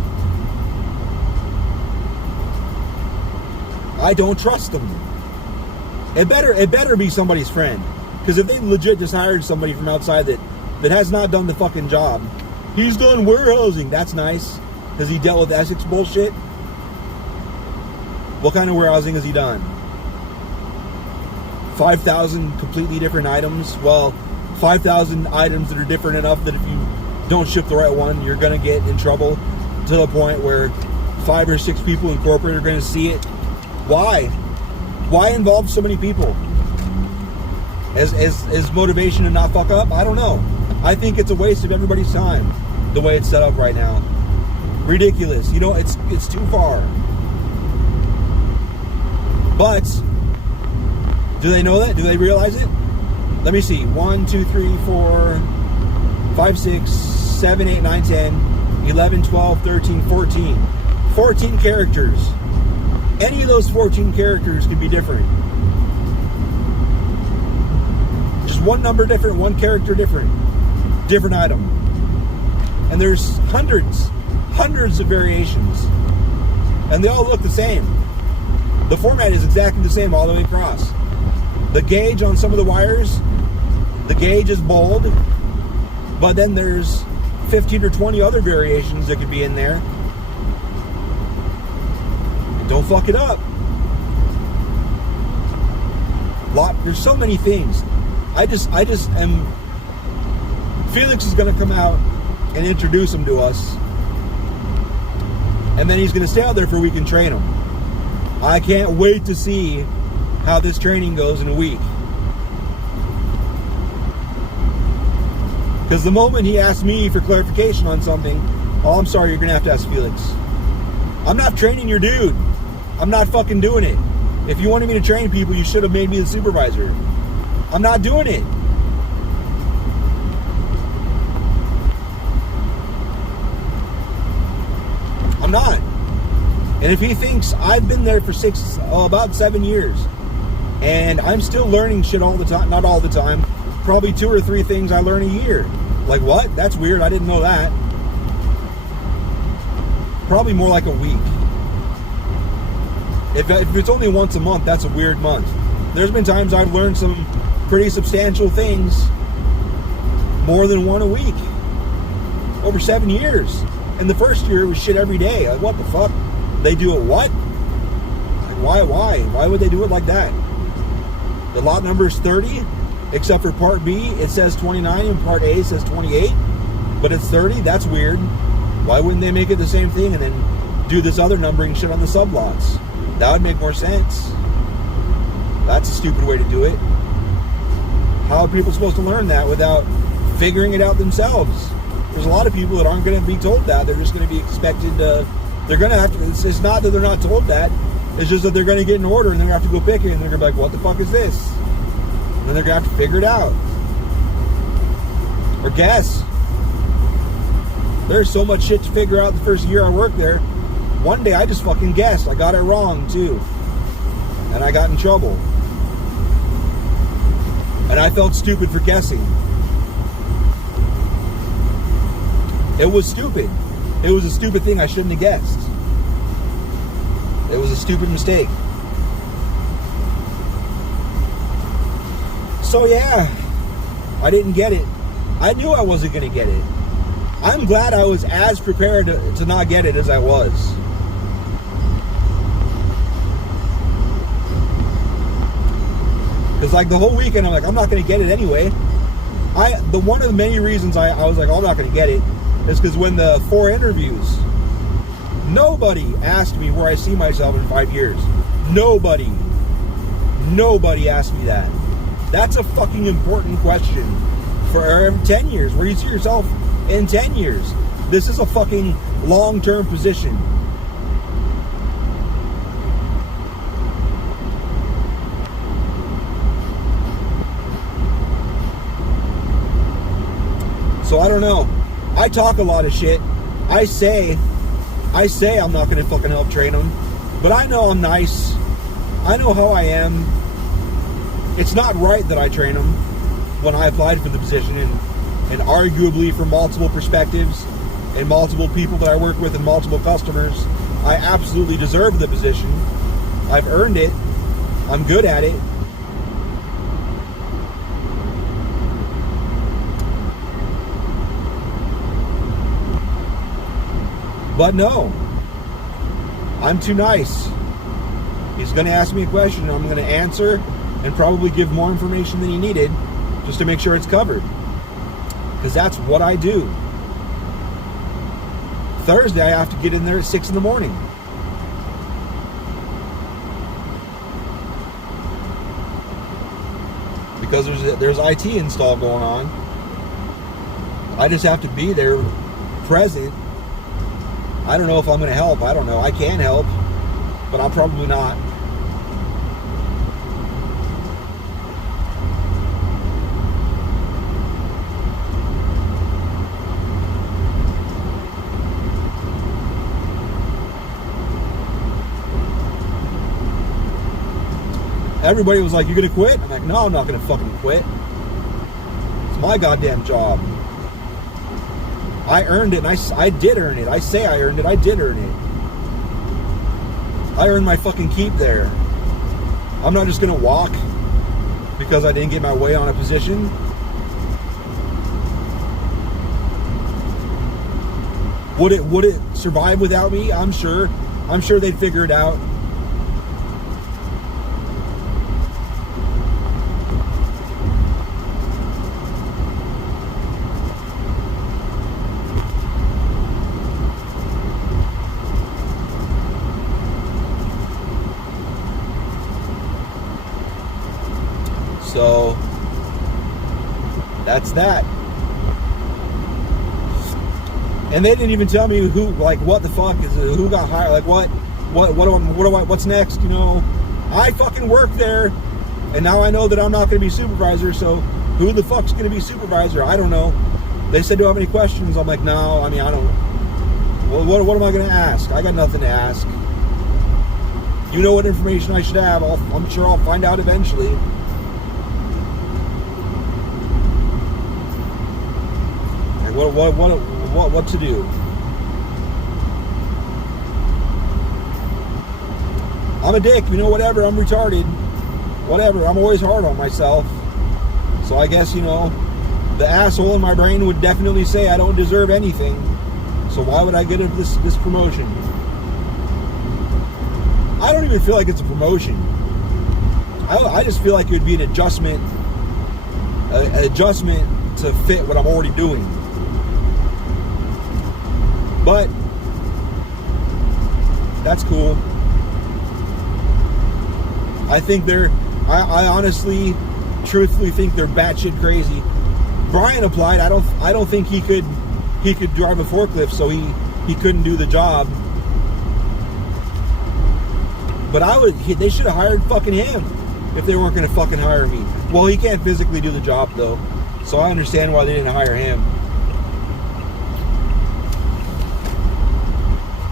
I don't trust them. It better be somebody's friend. Because if they legit just hired somebody from outside that has not done the fucking job, he's done warehousing. That's nice. Has he dealt with Essex bullshit? What kind of warehousing has he done? 5,000 completely different items? Well, 5,000 items that are different enough that if you don't ship the right one, you're going to get in trouble to the point where 5 or 6 people in corporate are going to see it. Why? Why involve so many people? as motivation to not fuck up. I don't know. I think it's a waste of everybody's time the way it's set up right now. Ridiculous. You know, it's too far. But do they know that? Do they realize it? Let me see. 1, 2, 3, 4, 5, 6, 7, 8, 9, 10, 11, 12, 13, 14. 14 characters. Any of those 14 characters could be different. Just one number different, one character different. Different item. And there's hundreds of variations. And they all look the same. The format is exactly the same all the way across. The gauge on some of the wires, the gauge is bold, but then there's 15 or 20 other variations that could be in there. Don't fuck it up. There's so many things. I just am. Felix is going to come out and introduce them to us, and then he's going to stay out there for a week and train them. I can't wait to see how this training goes in a week. Because the moment he asked me for clarification on something, oh, I'm sorry, you're going to have to ask Felix. I'm not training your dude. I'm not fucking doing it. If you wanted me to train people, you should have made me the supervisor. I'm not doing it. I'm not. And if he thinks I've been there for about 7 years, and I'm still learning shit all the time, not all the time, probably 2 or 3 things I learn a year. Like, what? That's weird. I didn't know that. Probably more like a week. If it's only once a month, that's a weird month. There's been times I've learned some pretty substantial things more than one a week. Over 7 years. And the first year it was shit every day. Like, what the fuck? They do it what? Like, why? Why would they do it like that? The lot number is 30, except for Part B, it says 29, and Part A says 28, but it's 30? That's weird. Why wouldn't they make it the same thing and then do this other numbering shit on the sublots? That would make more sense. That's a stupid way to do it. How are people supposed to learn that without figuring it out themselves? There's a lot of people that aren't going to be told that. They're just going to be expected to... They're going to have to... It's not that they're not told that. It's just that they're going to get an order and they're going to have to go pick it and they're going to be like, what the fuck is this? And then they're going to have to figure it out. Or guess. There's so much shit to figure out the first year I worked there. One day I just fucking guessed. I got it wrong too. And I got in trouble. And I felt stupid for guessing. It was stupid. It was a stupid thing I shouldn't have guessed. It was a stupid mistake. So yeah, I didn't get it. I knew I wasn't going to get it. I'm glad I was as prepared to not get it as I was. Because like the whole weekend, I'm like, I'm not going to get it anyway. One of the many reasons I was like, oh, I'm not going to get it is because when the 4 interviews, nobody asked me where I see myself in 5 years. Nobody asked me that. That's a fucking important question for 10 years. Where do you see yourself in 10 years? This is a fucking long-term position. So I don't know. I talk a lot of shit. I say I'm not going to fucking help train them. But I know I'm nice. I know how I am. It's not right that I train them when I applied for the position and arguably from multiple perspectives and multiple people that I work with and multiple customers, I absolutely deserve the position. I've earned it. I'm good at it. But no, I'm too nice. He's going to ask me a question and I'm going to answer and probably give more information than he needed just to make sure it's covered. Because that's what I do. Thursday, I have to get in there at 6 in the morning. because there's IT install going on. I just have to be there, present. I don't know if I'm going to help. I don't know. I can help, but I'm probably not. Everybody was like, "You're gonna quit?" I'm like, "No, I'm not gonna fucking quit. It's my goddamn job. I earned it, and I did earn it. I say I earned it. I did earn it. I earned my fucking keep there. I'm not just gonna walk because I didn't get my way on a position." Would it survive without me? I'm sure they'd figure it out. So that's that. And they didn't even tell me who, like, what the fuck is it, who got hired, like what's next, you know. I fucking work there, and now I know that I'm not going to be supervisor, so who the fuck's going to be supervisor? I don't know. They said, "Do you have any questions?" I'm like, "No, I mean, I don't." Well, what am I going to ask? I got nothing to ask. You know what information I should have. I'm sure I'll find out eventually. And what to do? I'm a dick, you know, whatever, I'm retarded. Whatever, I'm always hard on myself. So I guess, you know, the asshole in my brain would definitely say I don't deserve anything. So why would I get this promotion? I don't even feel like it's a promotion. I just feel like it would be an adjustment to fit what I'm already doing. But that's cool. I think I honestly, truthfully think they're batshit crazy. Brian applied. I don't think he could drive a forklift, so he couldn't do the job. But they should have hired fucking him if they weren't going to fucking hire me. Well, he can't physically do the job though, so I understand why they didn't hire him.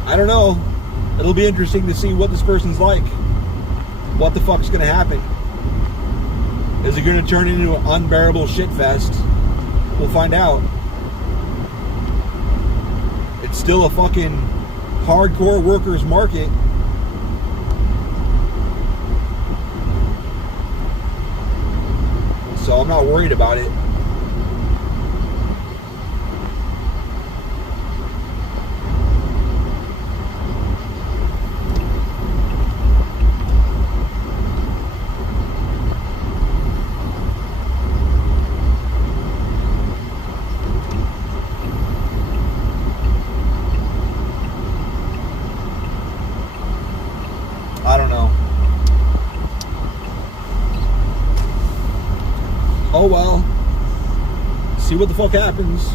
I don't know. It'll be interesting to see what this person's like. What the fuck's gonna happen? Is it gonna turn into an unbearable shit fest? We'll find out. It's still a fucking hardcore workers market. So I'm not worried about it. I don't know. Oh well. See what the fuck happens.